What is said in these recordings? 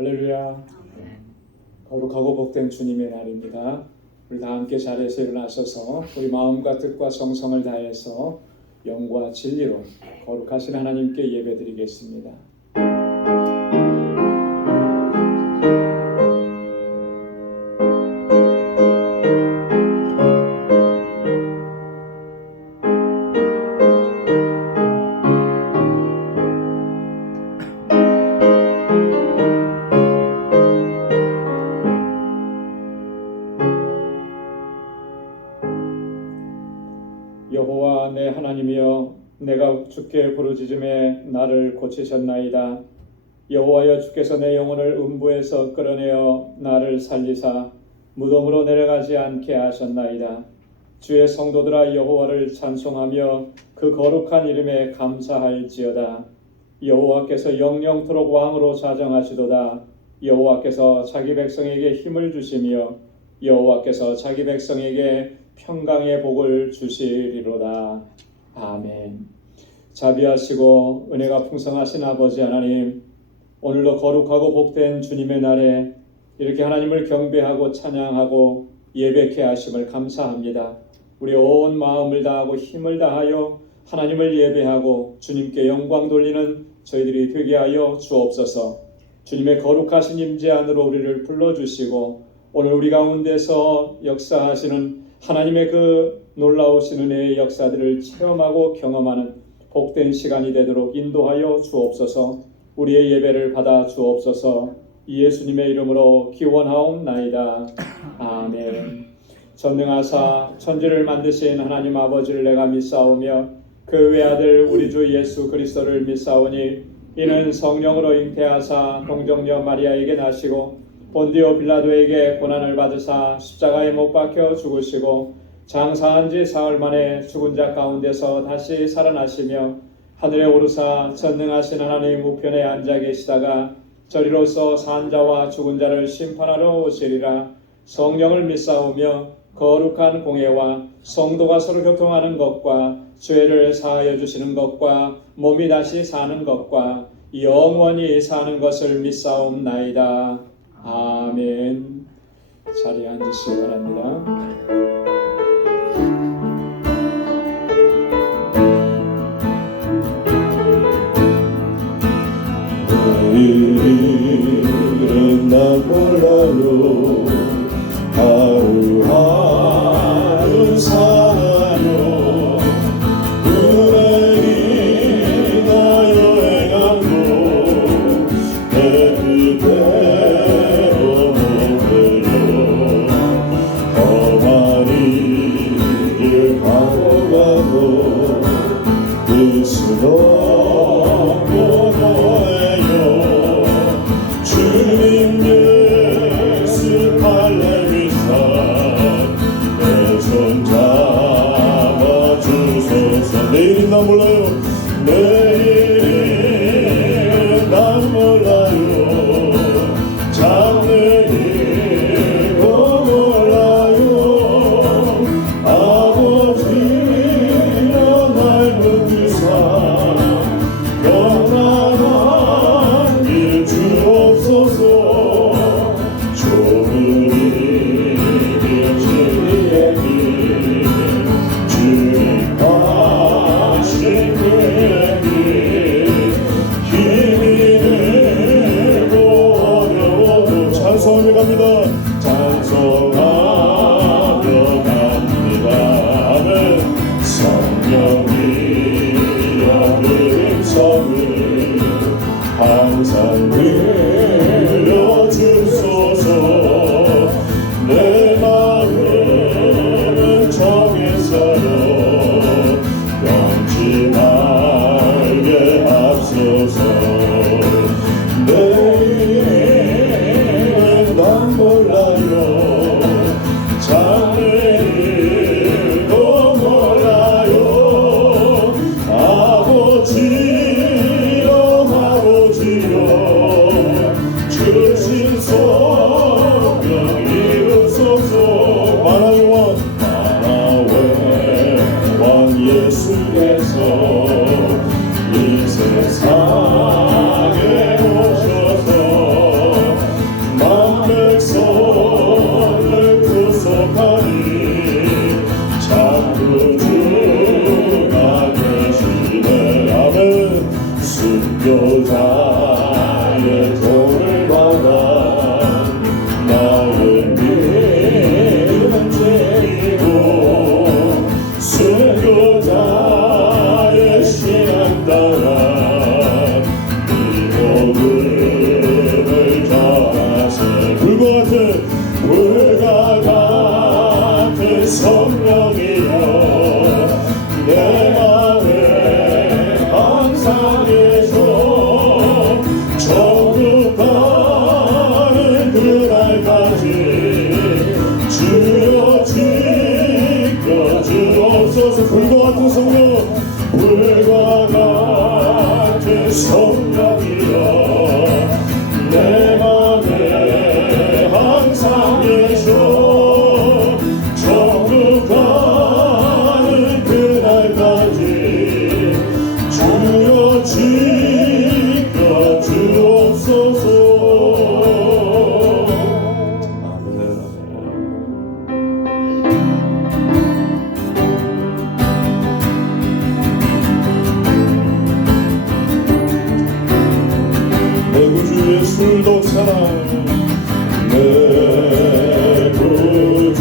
할렐루야. 거룩하고 복된 주님의 날입니다. 우리 다 함께 자리에서 일어나셔서 우리 마음과 뜻과 정성을 다해서 영과 진리로 거룩하신 하나님께 예배드리겠습니다. 여호와 내 하나님이여, 내가 주께 부르짖음에 나를 고치셨나이다. 여호와여, 주께서 내 영혼을 음부에서 끌어내어 나를 살리사 무덤으로 내려가지 않게 하셨나이다. 주의 성도들아, 여호와를 찬송하며 그 거룩한 이름에 감사할지어다. 여호와께서 영영토록 왕으로 자정하시도다. 여호와께서 자기 백성에게 힘을 주시며 여호와께서 자기 백성에게 평강의 복을 주시리로다. 아멘. 자비하시고 은혜가 풍성하신 아버지 하나님, 오늘도 거룩하고 복된 주님의 날에 이렇게 하나님을 경배하고 찬양하고 예배케 하심을 감사합니다. 우리 온 마음을 다하고 힘을 다하여 하나님을 예배하고 주님께 영광 돌리는 저희들이 되게 하여 주옵소서. 주님의 거룩하신 임재 안으로 우리를 불러주시고 오늘 우리 가운데서 역사하시는 하나님의 그 놀라우신 은혜의 역사들을 체험하고 경험하는 복된 시간이 되도록 인도하여 주옵소서. 우리의 예배를 받아 주옵소서. 예수님의 이름으로 기원하옵나이다. 아멘. 전능하사 천지를 만드신 하나님 아버지를 내가 믿사오며 그 외아들 우리 주 예수 그리스도를 믿사오니 이는 성령으로 잉태하사 동정녀 마리아에게 나시고 본디오 빌라도에게 고난을 받으사 십자가에 못 박혀 죽으시고 장사한 지 사흘 만에 죽은 자 가운데서 다시 살아나시며 하늘에 오르사 전능하신 하나님 우편에 앉아 계시다가 저리로서 산 자와 죽은 자를 심판하러 오시리라. 성령을 믿사오며 거룩한 공예와 성도가 서로 교통하는 것과 죄를 사하여 주시는 것과 몸이 다시 사는 것과 영원히 사는 것을 믿사옵나이다. 아멘. 자리에 앉으시기 바랍니다. 내일은 난 몰라요. 하루하루 살아요. 은행이 나 여행하고 내 뜻대로 못해요. 험한 일 가고 가고 뜻으로 주님 예수 할렐루야. 내 손 잡아주소서. 내일은 난 몰라요. 내일은 난 몰라요. 장래일도 몰라요. 아버지여 날 붙드사 영원한 길 주옵소서. 좁은 길 진리의 길 주님 가신 그의 길 힘이 들고 어려워도 찬송하며 갑니다. 찬송하며 갑니다. 아멘. 성령이여 음성을 항상 들려주소서. 내 마음은 정했어요. 변치 말게 하소서. 내일은 난 몰라요. 장래일도 몰라요. 아버지여 주신 성령 이루소서. 만왕의 왕 예수께서 이 세상에 오셔서 같은 불과 같은 성령이여 내 맘에 항상 계셔 천국 가는 그날까지 주여 지켜주옵소서. 불과 같은 성령 불과 같은 성령이여 내 맘에 항상 계셔 천국 가는 그날까지 주여 지켜주옵소서. 내 구주 예수 독사랑 내 구주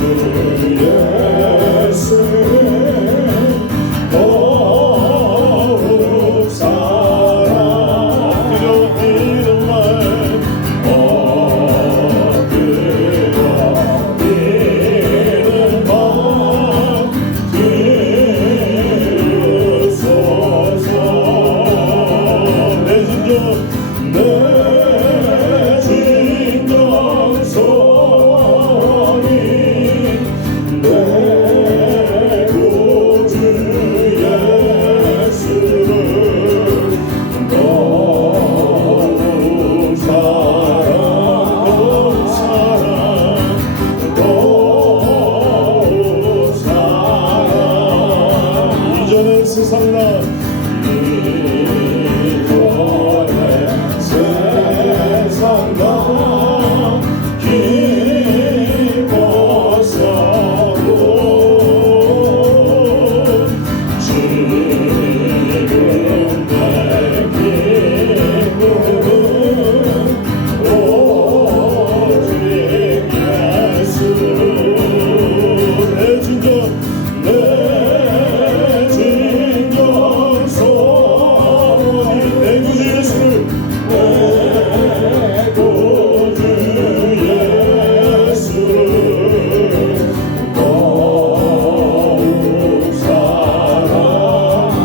예수 더욱 사랑 엎드려 이는 말 엎드려 이는 말 들으소서. 내 진정 내 진정성이 내 구주 예수를 너무 사랑 너무 사랑 이전엔 세상 나 세상 나 기뻤어도 지금 내 기쁨은 오직 예수. 내 진정 내 진정성이 내 구주 예수를 내 구주 예수를 더욱 사랑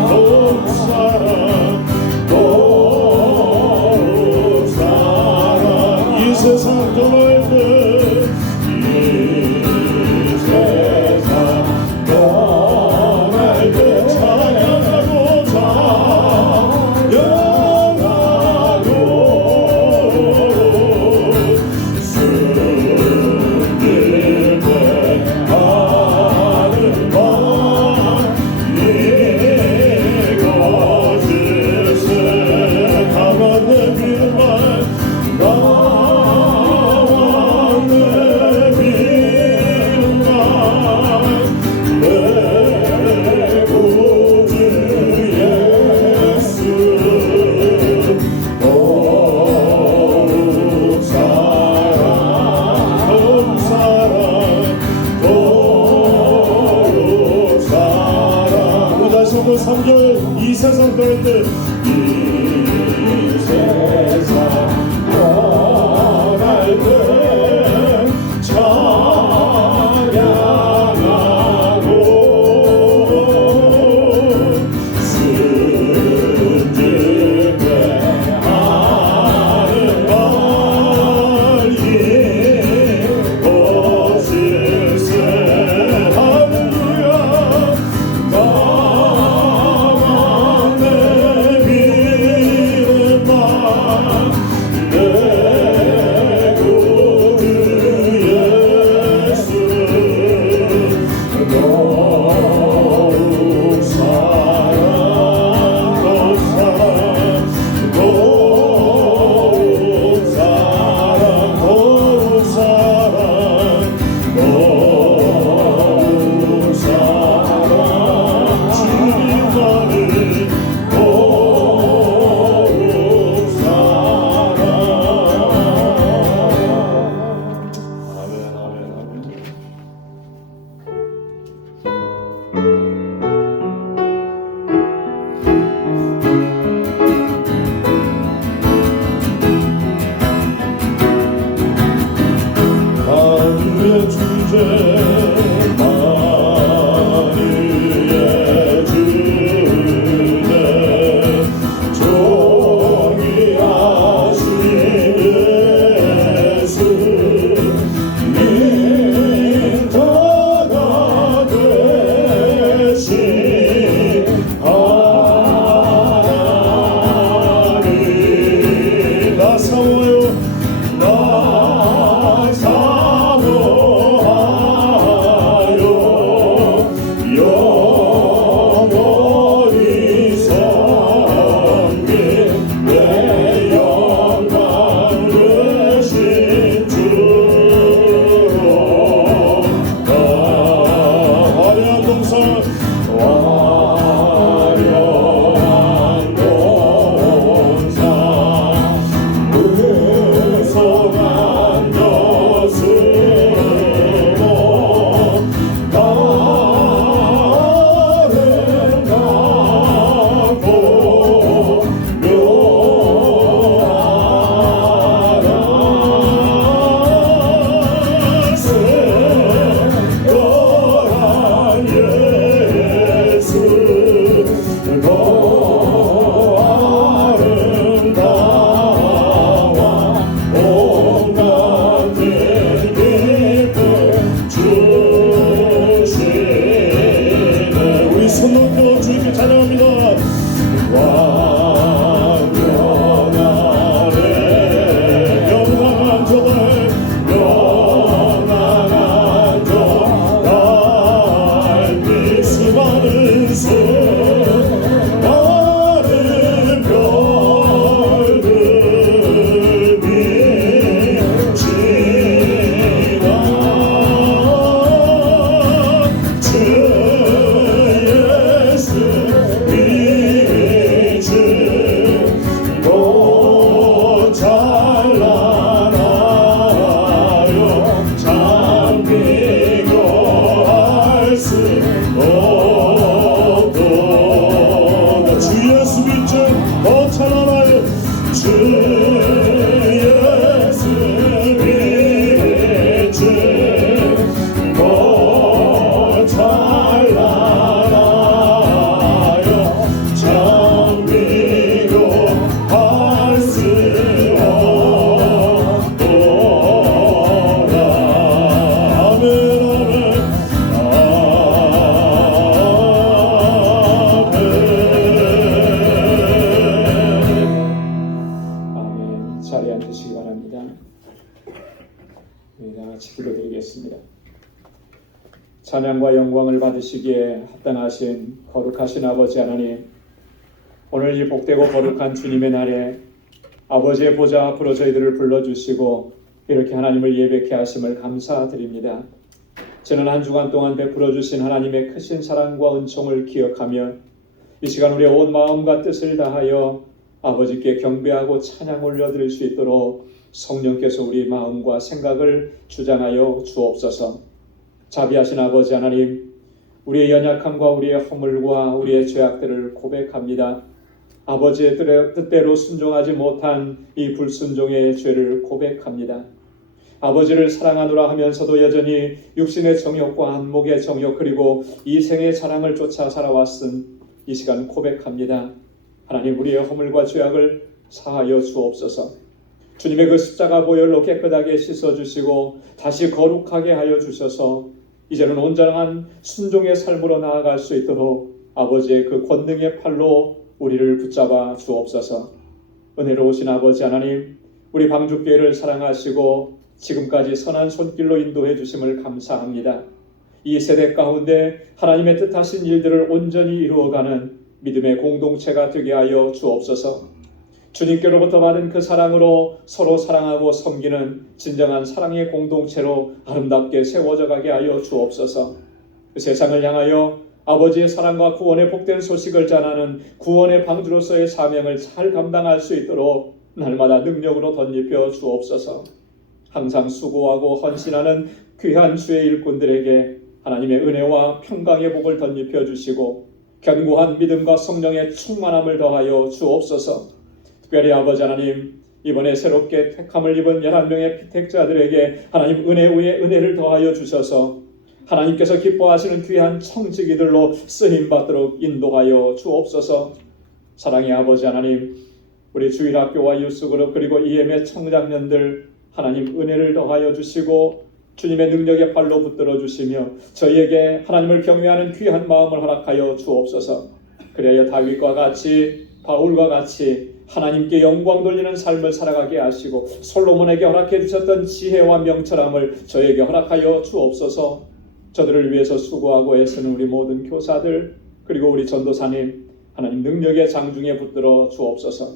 더욱 사랑 더욱 사랑 이 세상 떠날 때이 세상 떠날 때 찬양하고 찬양하고 숨길때 하는 말 이것일세. 다만 내비는 말 다만 내비는 말 내 구주 예수 더욱 사랑 더욱 사랑 더욱 사랑. 우리 다시 한번 3절 이 세상 떠날 때이 세상 떠날 때 찬양하고 숨길때 하는 말 이것일세. 할렐루야. 다만 내비는 주제 만유의 주제 존귀하신 예수 님 자가 되신 하나님 나 사모요 나 사모하여 영원히 섬긴 내 영광 되신 주로 화려한 동산 화려한 동산 무성한 것으로 아름답고 묘하라 생각한 예수 더 아름다워 온갖 기쁨 주시네 우리 손 높여 주님께 찬양합니다 완전하네 영광한 저달 영원한 저달 빛이 많은 새 다른 별들이 지나 주 예수 믿으시고 찬란하여 참 비교할 수 없도다 주 예수 믿지 더 찬란하여 주 예수 믿지 더 찬란하여 참 비교할 수 없도다 아멘 아멘. 자리에 앉으시기 바랍니다. 우리 다 같이 기도드리겠습니다. 찬양과 영광을 받으시기에 합당하신 거룩하신 아버지 하나님, 오늘 이 복되고 거룩한 주님의 날에 아버지의 보좌 앞으로 저희들을 불러주시고 이렇게 하나님을 예배케 하심을 감사드립니다. 지난 한 주간 동안 베풀어 주신 하나님의 크신 사랑과 은총을 기억하며 이 시간 우리의 온 마음과 뜻을 다하여 아버지께 경배하고 찬양 올려드릴 수 있도록 성령께서 우리 마음과 생각을 주장하여 주옵소서. 자비하신 아버지 하나님, 우리의 연약함과 우리의 허물과 우리의 죄악들을 고백합니다. 아버지의 뜻대로 순종하지 못한 이 불순종의 죄를 고백합니다. 아버지를 사랑하노라 하면서도 여전히 육신의 정욕과 안목의 정욕 그리고 이생의 자랑을 쫓아 살아왔은 이 시간 고백합니다. 하나님, 우리의 허물과 죄악을 사하여 주옵소서. 주님의 그 십자가 보혈로 깨끗하게 씻어주시고 다시 거룩하게 하여 주셔서 이제는 온전한 순종의 삶으로 나아갈 수 있도록 아버지의 그 권능의 팔로 우리를 붙잡아 주옵소서. 은혜로우신 아버지 하나님, 우리 방주교회를 사랑하시고 지금까지 선한 손길로 인도해 주심을 감사합니다. 이 세대 가운데 하나님의 뜻하신 일들을 온전히 이루어가는 믿음의 공동체가 되게 하여 주옵소서. 주님께로부터 받은 그 사랑으로 서로 사랑하고 섬기는 진정한 사랑의 공동체로 아름답게 세워져 가게 하여 주옵소서. 그 세상을 향하여 아버지의 사랑과 구원의 복된 소식을 전하는 구원의 방주로서의 사명을 잘 감당할 수 있도록 날마다 능력으로 덧입혀 주옵소서. 항상 수고하고 헌신하는 귀한 주의 일꾼들에게 하나님의 은혜와 평강의 복을 덧입혀 주시고 견고한 믿음과 성령의 충만함을 더하여 주옵소서. 특별히 아버지 하나님, 이번에 새롭게 택함을 입은 11명의 피택자들에게 하나님 은혜 위에 은혜를 더하여 주셔서 하나님께서 기뻐하시는 귀한 청지기들로 쓰임받도록 인도하여 주옵소서. 사랑의 아버지 하나님, 우리 주일학교와 유스그룹 그리고 EM의 청장년들 하나님 은혜를 더하여 주시고 주님의 능력의 발로 붙들어 주시며 저희에게 하나님을 경외하는 귀한 마음을 허락하여 주옵소서. 그래야 다윗과 같이 바울과 같이 하나님께 영광 돌리는 삶을 살아가게 하시고 솔로몬에게 허락해 주셨던 지혜와 명철함을 저에게 허락하여 주옵소서. 저들을 위해서 수고하고 애쓰는 우리 모든 교사들 그리고 우리 전도사님 하나님 능력의 장중에 붙들어 주옵소서.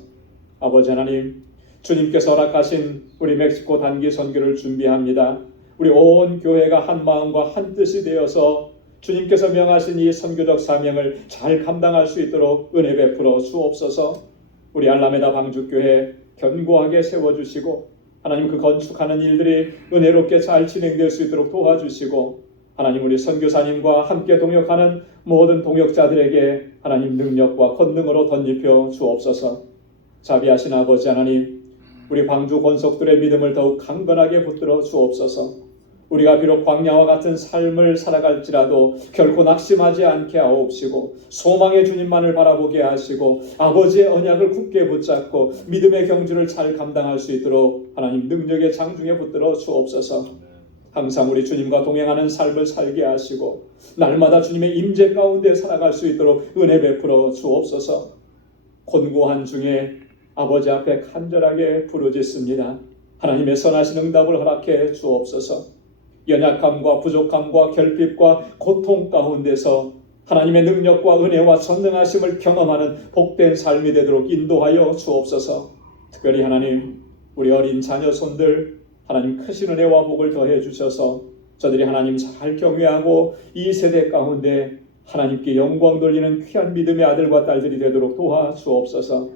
아버지 하나님, 주님께서 허락하신 우리 멕시코 단기 선교를 준비합니다. 우리 온 교회가 한 마음과 한 뜻이 되어서 주님께서 명하신 이 선교적 사명을 잘 감당할 수 있도록 은혜 베풀어 주옵소서. 우리 알라메다 방주교회 견고하게 세워주시고 하나님 그 건축하는 일들이 은혜롭게 잘 진행될 수 있도록 도와주시고 하나님 우리 선교사님과 함께 동역하는 모든 동역자들에게 하나님 능력과 권능으로 덧입혀 주옵소서. 자비하신 아버지 하나님, 우리 방주 권속들의 믿음을 더욱 강건하게 붙들어 주옵소서. 우리가 비록 광야와 같은 삶을 살아갈지라도 결코 낙심하지 않게 하옵시고 소망의 주님만을 바라보게 하시고 아버지의 언약을 굳게 붙잡고 믿음의 경주를 잘 감당할 수 있도록 하나님 능력의 장중에 붙들어 주옵소서. 항상 우리 주님과 동행하는 삶을 살게 하시고 날마다 주님의 임재 가운데 살아갈 수 있도록 은혜 베풀어 주옵소서. 곤고한 중에 아버지 앞에 간절하게 부르짖습니다. 하나님의 선하신 응답을 허락해 주옵소서. 연약함과 부족함과 결핍과 고통 가운데서 하나님의 능력과 은혜와 전능하심을 경험하는 복된 삶이 되도록 인도하여 주옵소서. 특별히 하나님 우리 어린 자녀손들 하나님 크신 은혜와 복을 더해 주셔서 저들이 하나님 잘 경외하고 이 세대 가운데 하나님께 영광 돌리는 귀한 믿음의 아들과 딸들이 되도록 도와 주옵소서.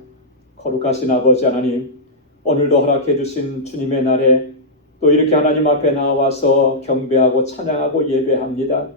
거룩하신 아버지 하나님, 오늘도 허락해 주신 주님의 날에 또 이렇게 하나님 앞에 나와서 경배하고 찬양하고 예배합니다.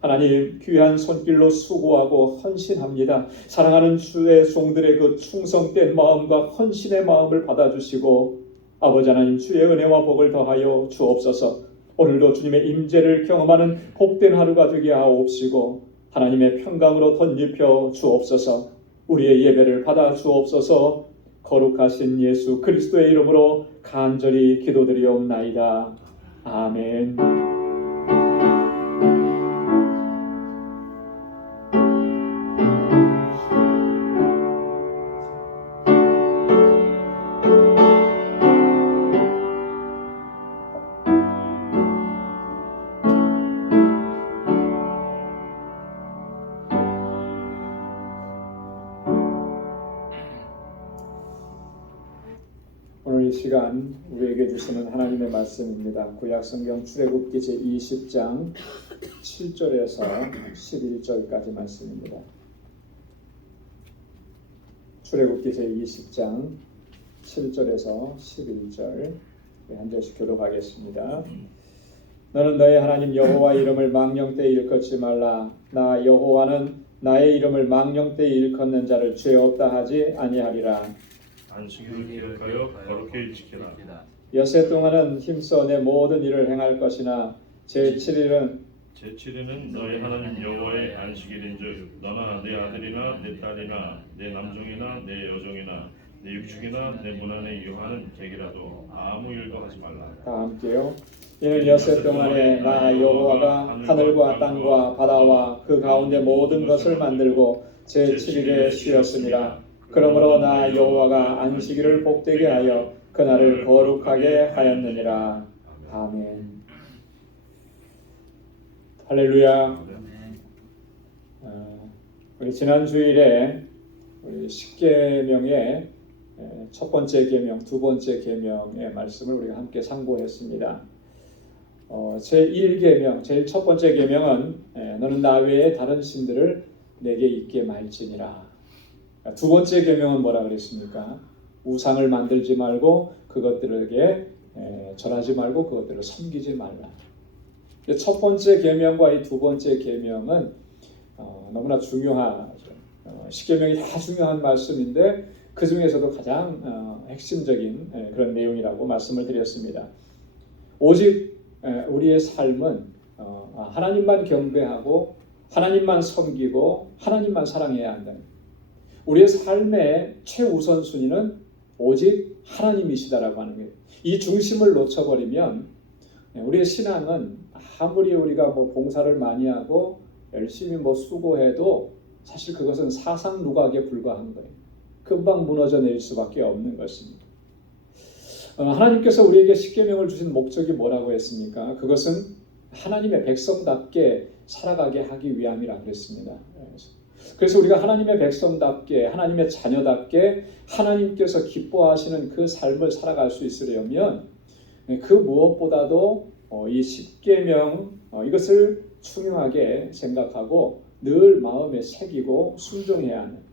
하나님 귀한 손길로 수고하고 헌신합니다. 사랑하는 주의 종들의 그 충성된 마음과 헌신의 마음을 받아주시고 아버지 하나님 주의 은혜와 복을 더하여 주옵소서. 오늘도 주님의 임재를 경험하는 복된 하루가 되게 하옵시고 하나님의 평강으로 덧입혀 주옵소서. 우리의 예배를 받아 주옵소서. 거룩하신 예수 그리스도의 이름으로 간절히 기도드리옵나이다. 아멘. 오늘 이 시간 우리에게 주시는 하나님의 말씀입니다. 구약성경 출애굽기 제20장 7절에서 11절까지 말씀입니다. 출애굽기 제20장 7절에서 11절 한 절씩 교독하겠습니다. 너는 너의 하나님 여호와 이름을 망령 때 일컫지 말라. 나 여호와는 나의 이름을 망령 때 일컫는 자를 죄 없다 하지 아니하리라. 안식일을 기억하여 거룩히 지키라. 엿새 동안은 힘써 내 모든 일을 행할 것이나 제7일은 너희 하나님 여호와의 안식일인즉 너나 내 아들이나 내 딸이나 내 남종이나 내 여종이나 내 육축이나 내 문안에 유하는 객이라도 아무 일도 하지 말라. 다 함께요. 이는 엿새 동안에 나 여호와가 하늘과 땅과 바다와 그 가운데 모든 것을 만들고 제7일에 쉬었습니다. 그러므로 나 여호와가 안식일을 복되게 하여 그날을 거룩하게 하였느니라. 아멘. 할렐루야. 우리 지난 주일에 우리 10계명의 첫 번째 계명, 두 번째 계명의 말씀을 우리가 함께 상고했습니다. 제1계명, 제일 첫 번째 계명은 너는 나 외에 다른 신들을 내게 있게 말지니라. 두 번째 계명은 뭐라 그랬습니까? 우상을 만들지 말고 그것들에게 절하지 말고 그것들을 섬기지 말라. 첫 번째 계명과 이 두 번째 계명은 너무나 중요하죠. 10계명이 다 중요한 말씀인데 그 중에서도 가장 핵심적인 그런 내용이라고 말씀을 드렸습니다. 오직 우리의 삶은 하나님만 경배하고 하나님만 섬기고 하나님만 사랑해야 한다. 우리의 삶의 최우선순위는 오직 하나님이시다라고 하는 거예요. 이 중심을 놓쳐버리면 우리의 신앙은 아무리 우리가 뭐 봉사를 많이 하고 열심히 뭐 수고해도 사실 그것은 사상 누각에 불과한 거예요. 금방 무너져 내릴 수밖에 없는 것입니다. 하나님께서 우리에게 십계명을 주신 목적이 뭐라고 했습니까? 그것은 하나님의 백성답게 살아가게 하기 위함이라고 그랬습니다. 그래서 우리가 하나님의 백성답게 하나님의 자녀답게 하나님께서 기뻐하시는 그 삶을 살아갈 수 있으려면 그 무엇보다도 이 십계명 이것을 중요하게 생각하고 늘 마음에 새기고 순종해야 하는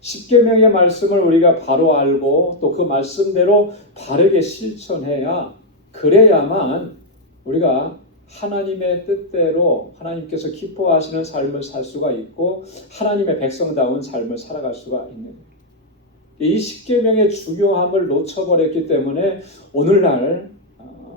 십계명의 말씀을 우리가 바로 알고 또 그 말씀대로 바르게 실천해야 그래야만 우리가 하나님의 뜻대로 하나님께서 기뻐하시는 삶을 살 수가 있고 하나님의 백성다운 삶을 살아갈 수가 있는 거예요. 이 십계명의 중요함을 놓쳐버렸기 때문에 오늘날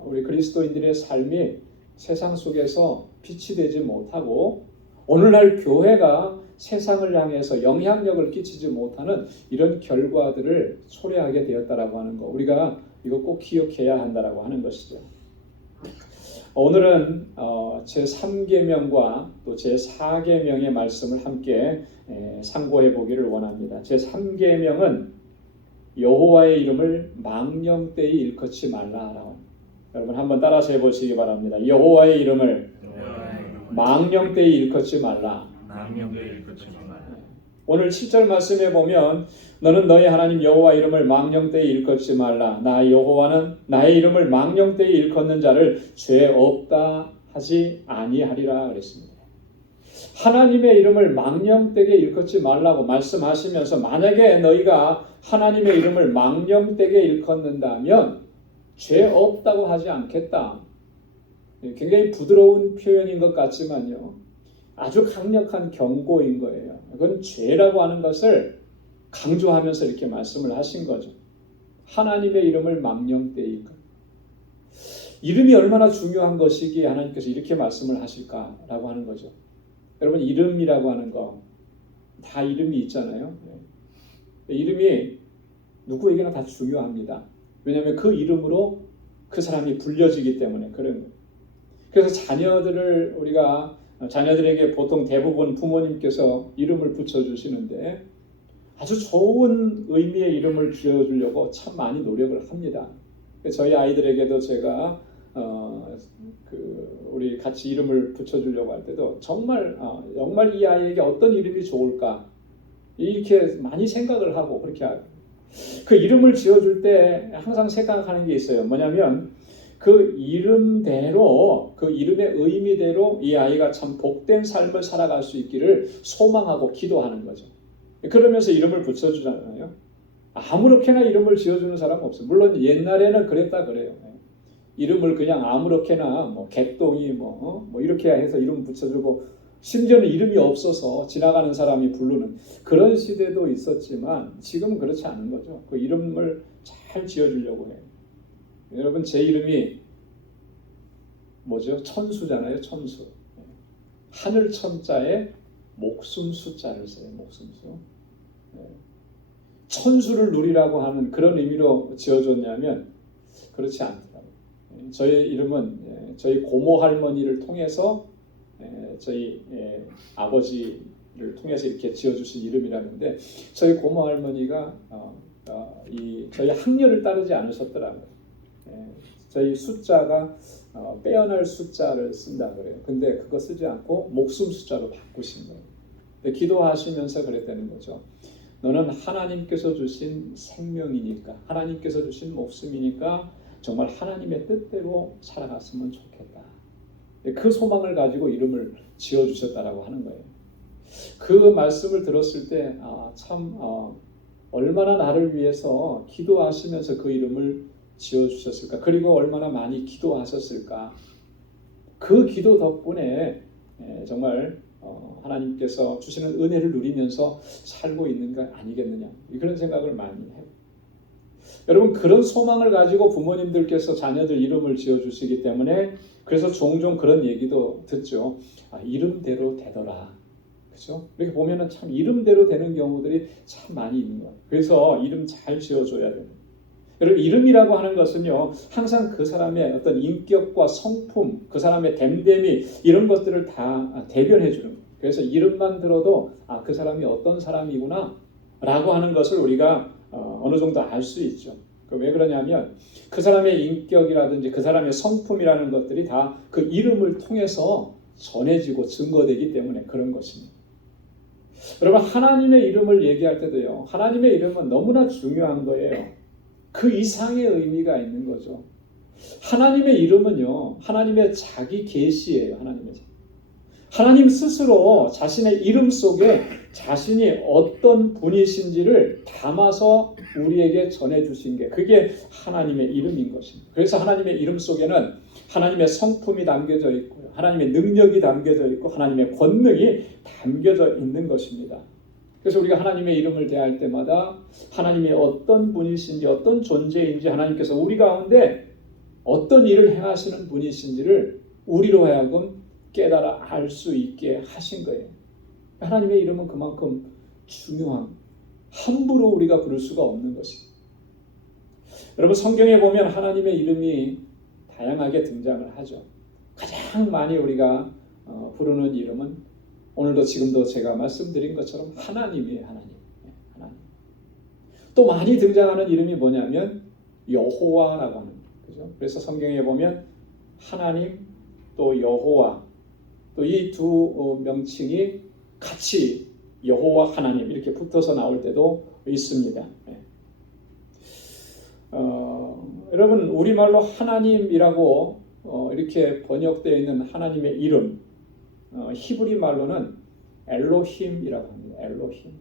우리 그리스도인들의 삶이 세상 속에서 빛이 되지 못하고 오늘날 교회가 세상을 향해서 영향력을 끼치지 못하는 이런 결과들을 초래하게 되었다라고 하는 거 우리가 이거 꼭 기억해야 한다라고 하는 것이죠. 오늘은 제3계명과 또 제4계명의 말씀을 함께 상고해 보기를 원합니다. 제3계명은 여호와의 이름을 망령되이 일컫지 말라라고. 여러분 한번 따라서 해보시기 바랍니다. 여호와의 이름을 망령되이 일컫지 말라. 오늘 7절 말씀에 보면 너는 너희 하나님 여호와 이름을 망령되이 일컫지 말라. 나 여호와는 나의 이름을 망령되이 일컫는 자를 죄 없다 하지 아니하리라 그랬습니다. 하나님의 이름을 망령되게 일컫지 말라고 말씀하시면서 만약에 너희가 하나님의 이름을 망령되게 일컫는다면 죄 없다고 하지 않겠다. 굉장히 부드러운 표현인 것 같지만요. 아주 강력한 경고인 거예요. 그건 죄라고 하는 것을 강조하면서 이렇게 말씀을 하신 거죠. 하나님의 이름을 망령되이. 이름이 얼마나 중요한 것이기에 하나님께서 이렇게 말씀을 하실까라고 하는 거죠. 여러분 이름이라고 하는 거 다 이름이 있잖아요. 이름이 누구에게나 다 중요합니다. 왜냐하면 그 이름으로 그 사람이 불려지기 때문에 그런 거예요. 그래서 자녀들에게 보통 대부분 부모님께서 이름을 붙여주시는데 아주 좋은 의미의 이름을 지어주려고 참 많이 노력을 합니다. 저희 아이들에게도 제가 우리 같이 이름을 붙여주려고 할 때도 정말 이 아이에게 어떤 이름이 좋을까 이렇게 많이 생각을 하고 그렇게 하고 그 이름을 지어줄 때 항상 생각하는 게 있어요. 뭐냐면 그 이름대로 그 이름의 의미대로 이 아이가 참 복된 삶을 살아갈 수 있기를 소망하고 기도하는 거죠. 그러면서 이름을 붙여주잖아요. 아무렇게나 이름을 지어주는 사람은 없어요. 물론 옛날에는 그랬다 그래요. 이름을 그냥 아무렇게나 뭐 개똥이 뭐 이렇게 해서 이름 붙여주고 심지어는 이름이 없어서 지나가는 사람이 부르는 그런 시대도 있었지만 지금은 그렇지 않은 거죠. 그 이름을 잘 지어주려고 해요. 여러분 제 이름이 뭐죠? 천수잖아요. 천수. 하늘 천자에 목숨 숫자를 써요. 목숨수. 천수를 누리라고 하는 그런 의미로 지어줬냐면 그렇지 않더라고요. 저희 이름은 저희 고모 할머니를 통해서 저희 아버지를 통해서 이렇게 지어주신 이름이라는데 저희 고모 할머니가 저희 학년을 따르지 않으셨더라고요. 저희 숫자가 빼어날 숫자를 쓴다 그래요. 근데 그거 쓰지 않고 목숨 숫자로 바꾸신 거예요. 근데 기도하시면서 그랬다는 거죠. 너는 하나님께서 주신 생명이니까 하나님께서 주신 목숨이니까 정말 하나님의 뜻대로 살아갔으면 좋겠다. 그 소망을 가지고 이름을 지어주셨다라고 하는 거예요. 그 말씀을 들었을 때 얼마나 나를 위해서 기도하시면서 그 이름을 지어주셨을까. 그리고 얼마나 많이 기도하셨을까. 그 기도 덕분에 정말 하나님께서 주시는 은혜를 누리면서 살고 있는 거 아니겠느냐, 그런 생각을 많이 해요. 여러분, 그런 소망을 가지고 부모님들께서 자녀들 이름을 지어주시기 때문에 그래서 종종 그런 얘기도 듣죠. 이름대로 되더라. 그죠? 이렇게 보면은 참 이름대로 되는 경우들이 참 많이 있는 거예요. 그래서 이름 잘 지어줘야 돼요. 여러분, 이름이라고 하는 것은요, 항상 그 사람의 어떤 인격과 성품, 그 사람의 됨됨이, 이런 것들을 다 대변해 주는 거예요. 그래서 이름만 들어도 그 사람이 어떤 사람이구나 라고 하는 것을 우리가 어느 정도 알 수 있죠. 왜 그러냐면 그 사람의 인격이라든지 그 사람의 성품이라는 것들이 다 그 이름을 통해서 전해지고 증거되기 때문에 그런 것입니다. 여러분, 하나님의 이름을 얘기할 때도요, 하나님의 이름은 너무나 중요한 거예요. 그 이상의 의미가 있는 거죠. 하나님의 이름은요, 하나님의 자기 계시예요. 하나님 스스로 자신의 이름 속에 자신이 어떤 분이신지를 담아서 우리에게 전해주신 게, 그게 하나님의 이름인 것입니다. 그래서 하나님의 이름 속에는 하나님의 성품이 담겨져 있고요, 하나님의 능력이 담겨져 있고 하나님의 권능이 담겨져 있는 것입니다. 그래서 우리가 하나님의 이름을 대할 때마다 하나님이 어떤 분이신지, 어떤 존재인지, 하나님께서 우리 가운데 어떤 일을 행하시는 분이신지를 우리로 하여금 깨달아 알 수 있게 하신 거예요. 하나님의 이름은 그만큼 중요한, 함부로 우리가 부를 수가 없는 것입니다. 여러분, 성경에 보면 하나님의 이름이 다양하게 등장을 하죠. 가장 많이 우리가 부르는 이름은 오늘도 지금도 제가 말씀드린 것처럼 하나님이에요. 하나님. 또 많이 등장하는 이름이 뭐냐면 여호와라고 하는 거예요. 그죠? 그래서 성경에 보면 하나님 또 여호와, 또 이 두 명칭이 같이 여호와 하나님 이렇게 붙어서 나올 때도 있습니다. 여러분, 우리말로 하나님이라고 이렇게 번역되어 있는 하나님의 이름, 히브리 말로는 엘로힘이라고 합니다. 엘로힘.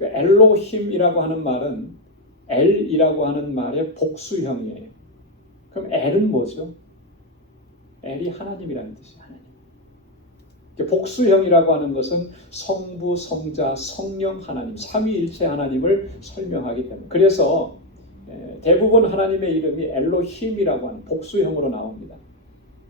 엘로힘이라고 하는 말은 엘이라고 하는 말의 복수형이에요. 그럼 엘은 뭐죠? 엘이 하나님이라는 뜻이에요. 하나님. 복수형이라고 하는 것은 성부, 성자, 성령 하나님, 삼위일체 하나님을 설명하기 때문에, 그래서 대부분 하나님의 이름이 엘로힘이라고 하는 복수형으로 나옵니다.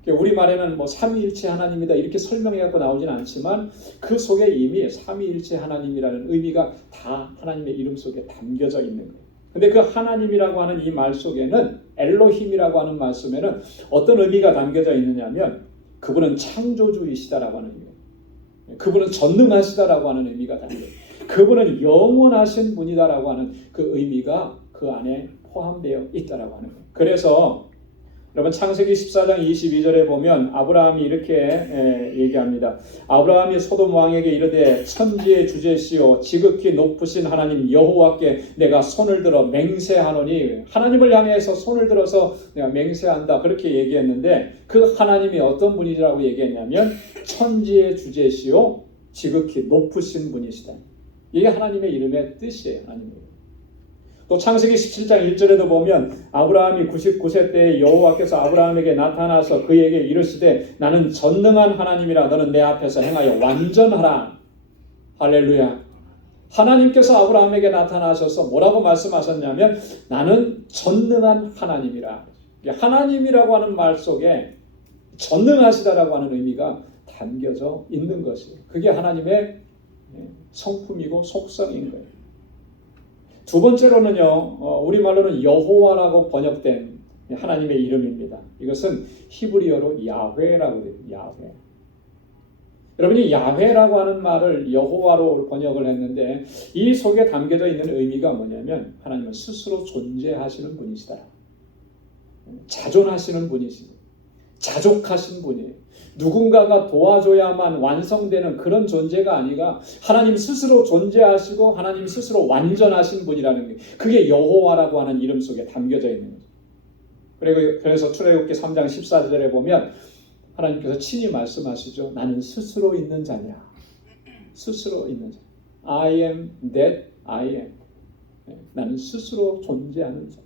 우리말에는 뭐 삼위일체 하나님이다 이렇게 설명해갖고 나오진 않지만 그 속에 이미 삼위일체 하나님이라는 의미가 다 하나님의 이름 속에 담겨져 있는 거예요. 근데 그 하나님이라고 하는 이 말 속에는, 엘로힘이라고 하는 말 속에는 어떤 의미가 담겨져 있느냐면 그분은 창조주이시다라고 하는 의미, 그분은 전능하시다라고 하는 의미가 담겨요. 그분은 영원하신 분이다라고 하는 그 의미가 그 안에 포함되어 있다라고 하는 거예요. 그래서 여러분, 창세기 14장 22절에 보면 아브라함이 이렇게 얘기합니다. 아브라함이 소돔 왕에게 이르되 천지의 주제시오 지극히 높으신 하나님 여호와께 내가 손을 들어 맹세하노니, 하나님을 향해서 손을 들어서 내가 맹세한다, 그렇게 얘기했는데 그 하나님이 어떤 분이라고 얘기했냐면 천지의 주제시오 지극히 높으신 분이시다. 이게 하나님의 이름의 뜻이에요. 하나님의 이름. 또 창세기 17장 1절에도 보면 아브라함이 99세 때에 여호와께서 아브라함에게 나타나서 그에게 이르시되 나는 전능한 하나님이라 너는 내 앞에서 행하여 완전하라. 할렐루야. 하나님께서 아브라함에게 나타나셔서 뭐라고 말씀하셨냐면 나는 전능한 하나님이라. 하나님이라고 하는 말 속에 전능하시다라고 하는 의미가 담겨져 있는 것이에요. 그게 하나님의 성품이고 속성인 거예요. 두 번째로는요, 우리말로는 여호와라고 번역된 하나님의 이름입니다. 이것은 히브리어로 야훼라고 해요. 야훼. 여러분이 야훼라고 하는 말을 여호와로 번역을 했는데 이 속에 담겨져 있는 의미가 뭐냐면 하나님은 스스로 존재하시는 분이시다. 자존하시는 분이시고 자족하신 분이에요. 누군가가 도와줘야만 완성되는 그런 존재가 아니라 하나님 스스로 존재하시고 하나님 스스로 완전하신 분이라는 게, 그게 여호와라고 하는 이름 속에 담겨져 있는 거죠. 그래서 출애굽기 3장 14절에 보면 하나님께서 친히 말씀하시죠. 나는 스스로 있는 자냐. 스스로 있는 자. I am that I am. 나는 스스로 존재하는 자.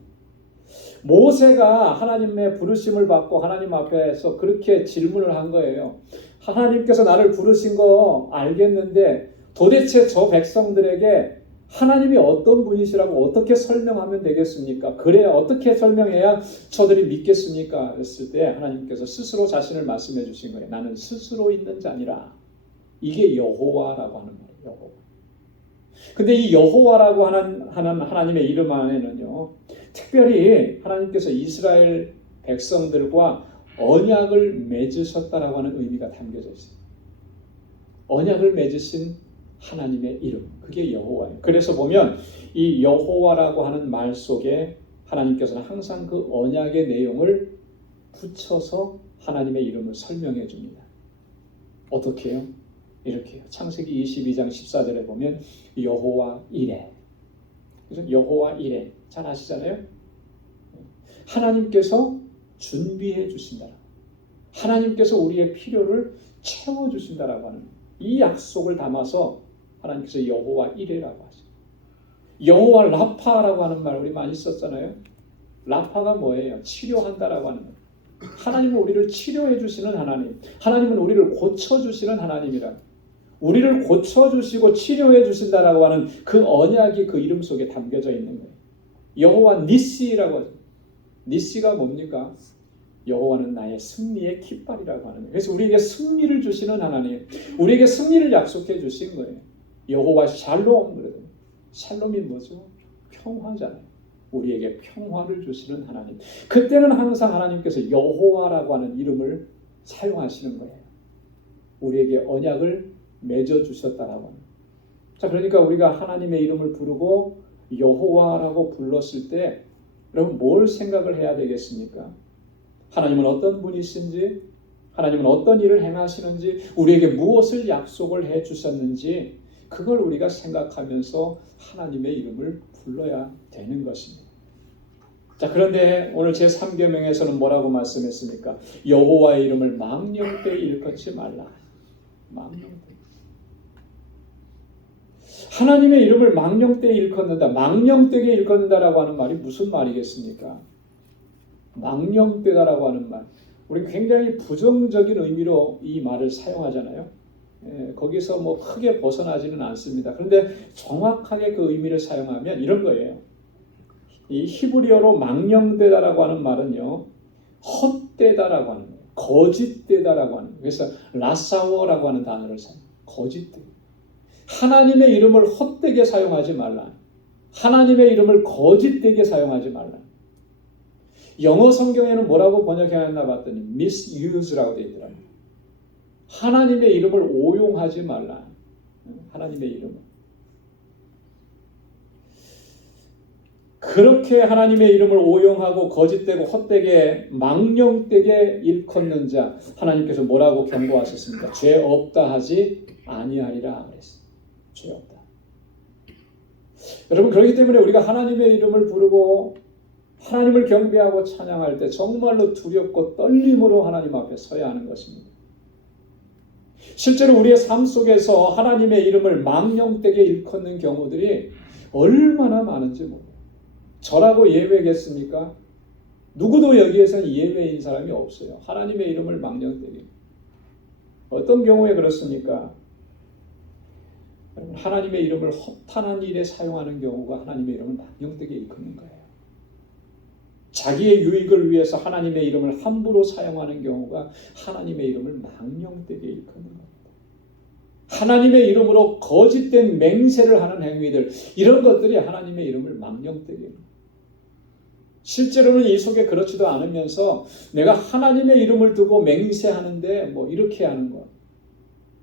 모세가 하나님의 부르심을 받고 하나님 앞에서 그렇게 질문을 한 거예요. 하나님께서 나를 부르신 거 알겠는데 도대체 저 백성들에게 하나님이 어떤 분이시라고 어떻게 설명하면 되겠습니까? 그래야 어떻게 설명해야 저들이 믿겠습니까? 그랬을 때 하나님께서 스스로 자신을 말씀해 주신 거예요. 나는 스스로 있는 자니라. 이게 여호와라고 하는 거예요. 여호와. 근데 이 여호와라고 하는 하나님의 이름 안에는요, 특별히 하나님께서 이스라엘 백성들과 언약을 맺으셨다라고 하는 의미가 담겨져 있어요. 언약을 맺으신 하나님의 이름, 그게 여호와예요. 그래서 보면 이 여호와라고 하는 말 속에 하나님께서는 항상 그 언약의 내용을 붙여서 하나님의 이름을 설명해 줍니다. 어떻게 해요? 이렇게 해요. 창세기 22장 14절에 보면 여호와 이레. 그래서 여호와 이레. 잘 아시잖아요? 하나님께서 준비해 주신다. 하나님께서 우리의 필요를 채워 주신다라고 하는 이 약속을 담아서 하나님께서 여호와 이레라고 하죠. 여호와 라파라고 하는 말 우리 많이 썼잖아요. 라파가 뭐예요? 치료한다라고 하는 거. 하나님은 우리를 치료해 주시는 하나님. 하나님은 우리를 고쳐 주시는 하나님이라. 우리를 고쳐 주시고 치료해 주신다라고 하는 그 언약이 그 이름 속에 담겨져 있는 거예요. 여호와 니시라고 하죠. 니시가 뭡니까? 여호와는 나의 승리의 깃발이라고 하는 거예요. 그래서 우리에게 승리를 주시는 하나님, 우리에게 승리를 약속해 주신 거예요. 여호와 샬롬, 그러거든요. 샬롬이 뭐죠? 평화잖아요. 우리에게 평화를 주시는 하나님. 그때는 항상 하나님께서 여호와라고 하는 이름을 사용하시는 거예요. 우리에게 언약을 맺어 주셨다라고 합니다. 자, 그러니까 우리가 하나님의 이름을 부르고 여호와라고 불렀을 때 여러분 뭘 생각을 해야 되겠습니까? 하나님은 어떤 분이신지, 하나님은 어떤 일을 행하시는지, 우리에게 무엇을 약속을 해 주셨는지 그걸 우리가 생각하면서 하나님의 이름을 불러야 되는 것입니다. 자, 그런데 오늘 제3계명에서는 뭐라고 말씀했습니까? 여호와의 이름을 망령되이 일컫지 말라. 망령되이. 하나님의 이름을 망령되이 일컫는다. 망령되게 일컫는다라고 하는 말이 무슨 말이겠습니까? 망령되다라고 하는 말. 우리 굉장히 부정적인 의미로 이 말을 사용하잖아요. 거기서 뭐 크게 벗어나지는 않습니다. 그런데 정확하게 그 의미를 사용하면 이런 거예요. 이 히브리어로 망령되다라고 하는 말은요, 헛되다라고 하는 거예요. 거짓되다라고 하는 거예요. 그래서 라사워라고 하는 단어를 사용해요. 거짓되. 하나님의 이름을 헛되게 사용하지 말라. 하나님의 이름을 거짓되게 사용하지 말라. 영어 성경에는 뭐라고 번역해놨나 봤더니 misuse라고 되어 있더라고요. 하나님의 이름을 오용하지 말라. 하나님의 이름을. 그렇게 하나님의 이름을 오용하고 거짓되고 헛되게 망령되게 일컫는 자 하나님께서 뭐라고 경고하셨습니까? 죄 없다 하지 아니하리라 그랬어요. 죄 없다. 여러분 그렇기 때문에 우리가 하나님의 이름을 부르고 하나님을 경배하고 찬양할 때 정말로 두렵고 떨림으로 하나님 앞에 서야 하는 것입니다. 실제로 우리의 삶 속에서 하나님의 이름을 망령되게 일컫는 경우들이 얼마나 많은지 모르겠어요. 저라고 예외겠습니까? 누구도 여기에서는 예외인 사람이 없어요. 하나님의 이름을 망령되게. 어떤 경우에 그렇습니까? 하나님의 이름을 허탄한 일에 사용하는 경우가 하나님의 이름을 망령되게 일컫는 거예요. 자기의 유익을 위해서 하나님의 이름을 함부로 사용하는 경우가 하나님의 이름을 망령되게 일컫는 겁니다. 하나님의 이름으로 거짓된 맹세를 하는 행위들, 이런 것들이 하나님의 이름을 망령되게. 실제로는 이 속에 그렇지도 않으면서 내가 하나님의 이름을 두고 맹세하는데 뭐 이렇게 하는 것.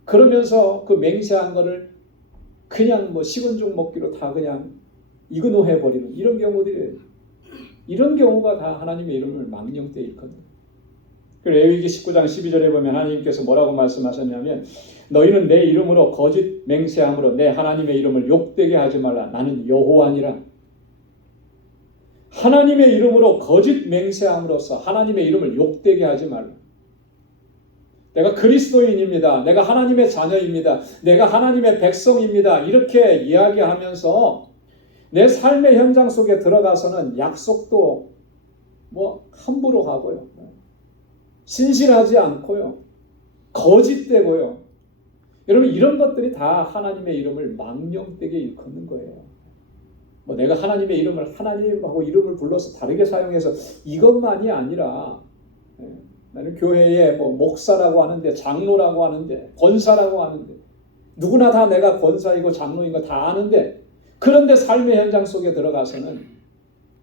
그러면서 그 맹세한 거를 그냥 뭐 식은 죽 먹기로 다 그냥 이그노해버리는 이런 경우들이, 이런 경우가 다 하나님의 이름을 망령되이 일컫는. 레위기 19장 12절에 보면 하나님께서 뭐라고 말씀하셨냐면 너희는 내 이름으로 거짓 맹세함으로 내 하나님의 이름을 욕되게 하지 말라. 나는 여호와니라. 하나님의 이름으로 거짓 맹세함으로써 하나님의 이름을 욕되게 하지 말라. 내가 그리스도인입니다. 내가 하나님의 자녀입니다. 내가 하나님의 백성입니다. 이렇게 이야기하면서 내 삶의 현장 속에 들어가서는 약속도 뭐 함부로 가고요. 신실하지 않고요. 거짓되고요. 여러분 이런 것들이 다 하나님의 이름을 망령되게 일컫는 거예요. 뭐 내가 하나님의 이름을 하나님하고 이름을 불러서 다르게 사용해서 이것만이 아니라 나는 교회에 뭐 목사라고 하는데 장로라고 하는데 권사라고 하는데 누구나 다 내가 권사이고 장로인 거 다 아는데 그런데 삶의 현장 속에 들어가서는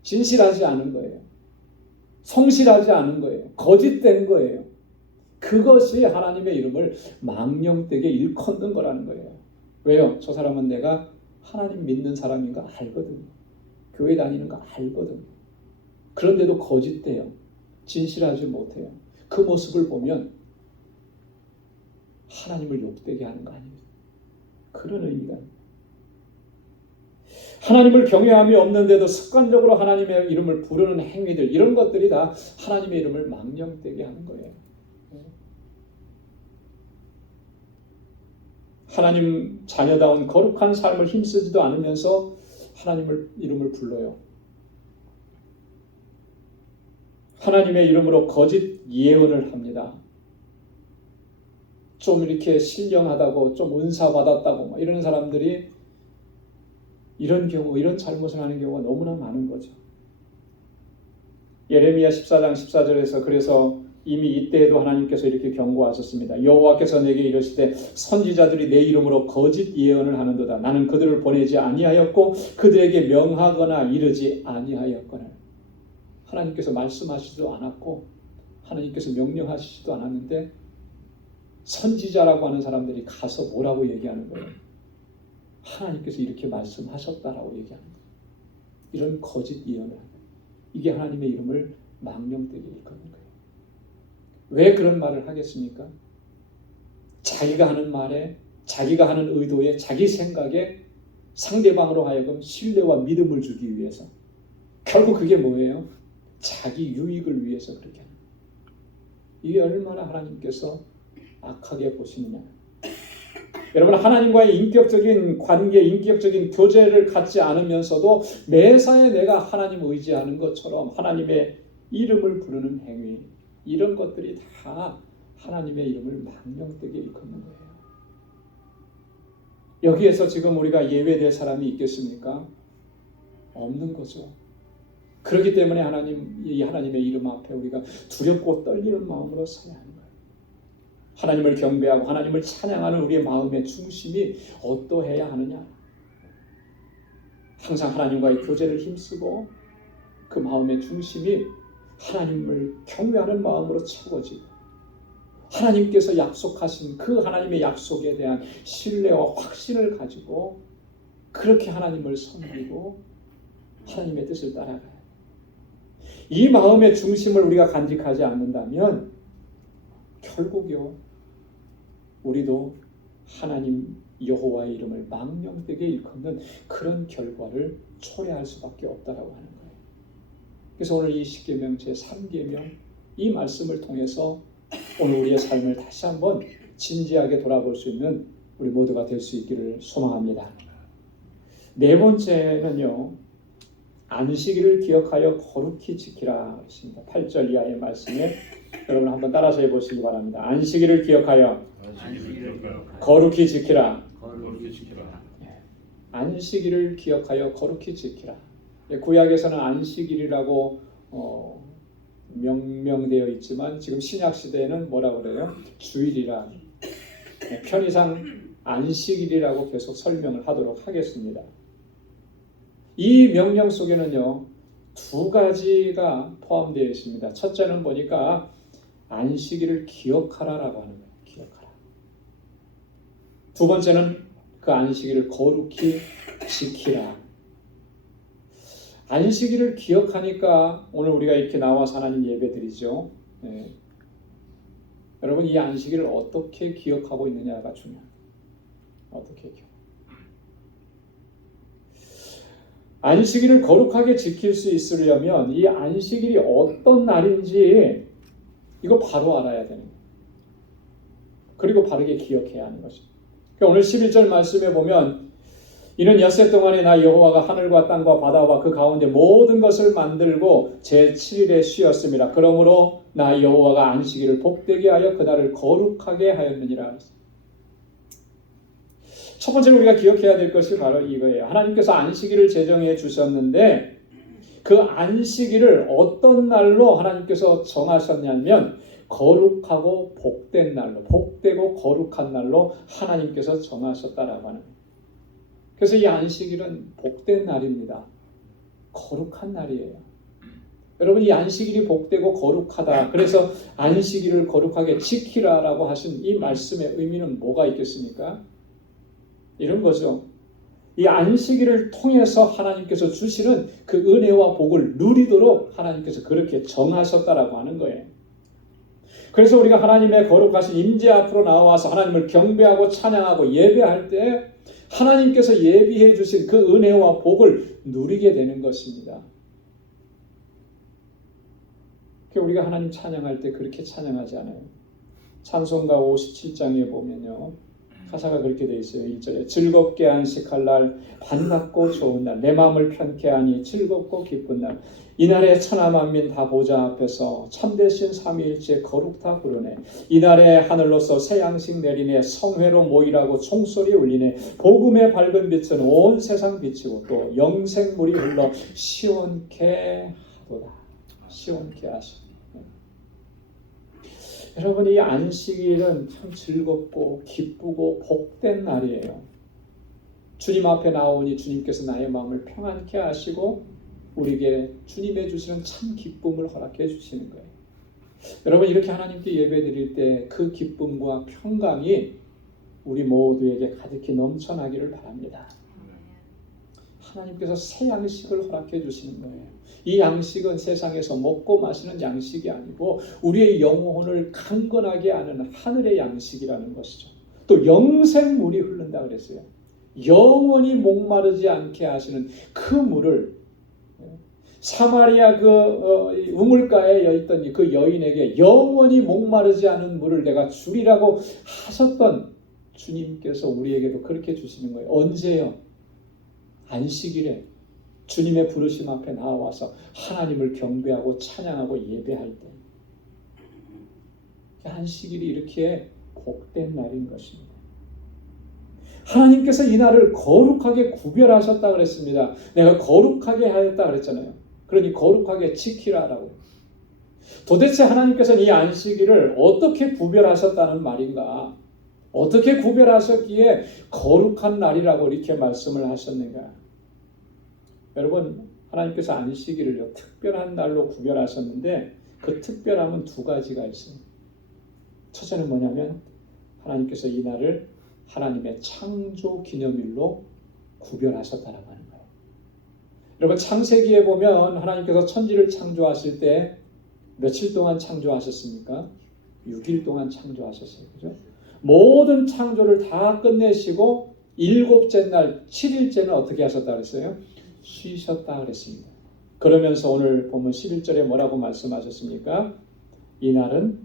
진실하지 않은 거예요. 성실하지 않은 거예요. 거짓된 거예요. 그것이 하나님의 이름을 망령되게 일컫는 거라는 거예요. 왜요? 저 사람은 내가 하나님 믿는 사람인 거 알거든요. 교회 다니는 거 알거든요. 그런데도 거짓돼요. 진실하지 못해요. 그 모습을 보면 하나님을 욕되게 하는 거 아닙니까? 그런 의미가 하나님을 경외함이 없는데도 습관적으로 하나님의 이름을 부르는 행위들 이런 것들이 다 하나님의 이름을 망령되게 하는 거예요. 하나님 자녀다운 거룩한 삶을 힘쓰지도 않으면서 하나님의 이름을 불러요. 하나님의 이름으로 거짓 예언을 합니다. 좀 이렇게 신령하다고 좀 은사 받았다고 뭐 이런 사람들이 이런 경우 이런 잘못을 하는 경우가 너무나 많은 거죠. 예레미야 14장 14절에서 그래서 이미 이때에도 하나님께서 이렇게 경고하셨습니다. 여호와께서 내게 이르시되 선지자들이 내 이름으로 거짓 예언을 하는도다. 나는 그들을 보내지 아니하였고 그들에게 명하거나 이르지 아니하였거늘. 하나님께서 말씀하시지도 않았고 하나님께서 명령하시지도 않았는데 선지자라고 하는 사람들이 가서 뭐라고 얘기하는 거예요? 하나님께서 이렇게 말씀하셨다라고 얘기하는 거예요. 이런 거짓 예언을 하는 거예요. 이게 하나님의 이름을 망령되게 일컫는 거예요. 왜 그런 말을 하겠습니까? 자기가 하는 말에, 자기가 하는 의도에, 자기 생각에 상대방으로 하여금 신뢰와 믿음을 주기 위해서. 결국 그게 뭐예요? 자기 유익을 위해서 그렇게 하는 거예요. 이게 얼마나 하나님께서 악하게 보시느냐. 여러분 하나님과의 인격적인 관계, 인격적인 교제를 갖지 않으면서도 매사에 내가 하나님 의지하는 것처럼 하나님의 이름을 부르는 행위 이런 것들이 다 하나님의 이름을 망령되게 일컫는 거예요. 여기에서 지금 우리가 예외될 사람이 있겠습니까? 없는 거죠. 그렇기 때문에 하나님의 이름 앞에 우리가 두렵고 떨리는 마음으로 서야 하는 거예요. 하나님을 경배하고 하나님을 찬양하는 우리의 마음의 중심이 어떠해야 하느냐? 항상 하나님과의 교제를 힘쓰고 그 마음의 중심이 하나님을 경외하는 마음으로 채워지고 하나님께서 약속하신 그 하나님의 약속에 대한 신뢰와 확신을 가지고 그렇게 하나님을 섬기고 하나님의 뜻을 따라가요. 이 마음의 중심을 우리가 간직하지 않는다면 결국요 우리도 하나님 여호와의 이름을 망령되게 일컫는 그런 결과를 초래할 수밖에 없다라고 하는 거예요. 그래서 오늘 이 십계명 제3계명 이 말씀을 통해서 오늘 우리의 삶을 다시 한번 진지하게 돌아볼 수 있는 우리 모두가 될 수 있기를 소망합니다. 네 번째는요. 안식일을 기억하여 거룩히 지키라 했습니다. 8절 이하의 말씀에 여러분 한번 따라서 해보시기 바랍니다. 안식일을 기억하여 거룩히 지키라. 안식일을 기억하여 거룩히 지키라. 구약에서는 안식일이라고 명명되어 있지만 지금 신약 시대에는 뭐라고 그래요? 주일이라. 편의상 안식일이라고 계속 설명을 하도록 하겠습니다. 이 명령 속에는요 두 가지가 포함되어 있습니다. 첫째는 보니까 안식일을 기억하라라고 하는 거예요. 기억하라. 두 번째는 그 안식일을 거룩히 지키라. 안식일을 기억하니까 오늘 우리가 이렇게 나와서 하나님 예배드리죠. 네. 여러분 이 안식일을 어떻게 기억하고 있느냐가 중요합니다. 어떻게 기억? 안식일을 거룩하게 지킬 수 있으려면 이 안식일이 어떤 날인지 이거 바로 알아야 되는 거예요. 그리고 바르게 기억해야 하는 것입니다. 오늘 11절 말씀에 보면 이는 엿새 동안에 나 여호와가 하늘과 땅과 바다와 그 가운데 모든 것을 만들고 제7일에 쉬었습니다. 그러므로 나 여호와가 안식일을 복되게 하여 그날을 거룩하게 하였느니라. 첫 번째로 우리가 기억해야 될 것이 바로 이거예요. 하나님께서 안식일을 제정해 주셨는데 그 안식일을 어떤 날로 하나님께서 정하셨냐면 거룩하고 복된 날로, 복되고 거룩한 날로 하나님께서 정하셨다라고 하는 거예요. 그래서 이 안식일은 복된 날입니다. 거룩한 날이에요. 여러분, 이 안식일이 복되고 거룩하다. 그래서 안식일을 거룩하게 지키라라고 하신 이 말씀의 의미는 뭐가 있겠습니까? 이런 거죠. 이 안식일을 통해서 하나님께서 주시는 그 은혜와 복을 누리도록 하나님께서 그렇게 정하셨다라고 하는 거예요. 그래서 우리가 하나님의 거룩하신 임재 앞으로 나와서 하나님을 경배하고 찬양하고 예배할 때 하나님께서 예비해 주신 그 은혜와 복을 누리게 되는 것입니다. 우리가 하나님 찬양할 때 그렇게 찬양하지 않아요. 찬송가 57장에 보면요. 가사가 그렇게 되어 있어요. 1절에 즐겁게 안식할 날, 반갑고 좋은 날, 내 마음을 편케 하니 즐겁고 기쁜 날, 이날에 천하 만민 다 보좌 앞에서 참되신 삼위일체 거룩다 부르네. 이날에 하늘로서 새 양식 내리네. 성회로 모이라고 총소리 울리네. 복음의 밝은 빛은 온 세상 비치고 또 영생물이 흘러 시원케 하도다. 시원케 하시네. 여러분, 이 안식일은 참 즐겁고 기쁘고 복된 날이에요. 주님 앞에 나오니 주님께서 나의 마음을 평안케 하시고 우리에게 주님의 주시는 참 기쁨을 허락해 주시는 거예요. 여러분, 이렇게 하나님께 예배드릴 때 그 기쁨과 평강이 우리 모두에게 가득히 넘쳐나기를 바랍니다. 하나님께서 새 양식을 허락해 주시는 거예요. 이 양식은 세상에서 먹고 마시는 양식이 아니고 우리의 영혼을 강건하게 하는 하늘의 양식이라는 것이죠. 또 영생물이 흐른다 그랬어요. 영원히 목마르지 않게 하시는 그 물을 사마리아 우물가에 있던 그 여인에게 영원히 목마르지 않은 물을 내가 주리라고 하셨던 주님께서 우리에게도 그렇게 주시는 거예요. 언제요? 안식일에 주님의 부르심 앞에 나와서 하나님을 경배하고 찬양하고 예배할 때 안식일이 이렇게 복된 날인 것입니다. 하나님께서 이 날을 거룩하게 구별하셨다 그랬습니다. 내가 거룩하게 하였다 그랬잖아요. 그러니 거룩하게 지키라라고. 도대체 하나님께서는 이 안식일을 어떻게 구별하셨다는 말인가? 어떻게 구별하셨기에 거룩한 날이라고 이렇게 말씀을 하셨는가? 여러분, 하나님께서 안식일을요 특별한 날로 구별하셨는데 그 특별함은 두 가지가 있어요. 첫째는 뭐냐면 하나님께서 이 날을 하나님의 창조 기념일로 구별하셨다라고 하는 거예요. 여러분, 창세기에 보면 하나님께서 천지를 창조하실 때 며칠 동안 창조하셨습니까? 6일 동안 창조하셨어요. 그죠? 모든 창조를 다 끝내시고 일곱째 날 7일째는 어떻게 하셨다 그랬어요? 쉬셨다 그랬습니다. 그러면서 오늘 보면 11절에 뭐라고 말씀하셨습니까? 이 날은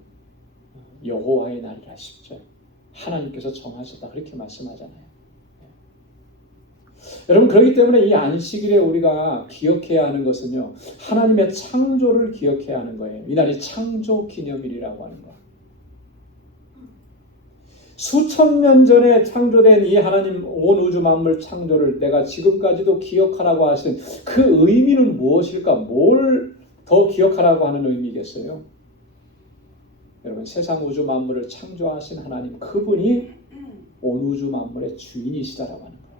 여호와의 날이라 10절. 하나님께서 정하셨다 그렇게 말씀하잖아요. 여러분, 그렇기 때문에 이 안식일에 우리가 기억해야 하는 것은요 하나님의 창조를 기억해야 하는 거예요. 이 날이 창조 기념일이라고 하는 거예요. 수천 년 전에 창조된 이 하나님 온 우주 만물 창조를 내가 지금까지도 기억하라고 하신 그 의미는 무엇일까? 뭘 더 기억하라고 하는 의미겠어요? 여러분, 세상 우주 만물을 창조하신 하나님, 그분이 온 우주 만물의 주인이시다라고 하는 거예요.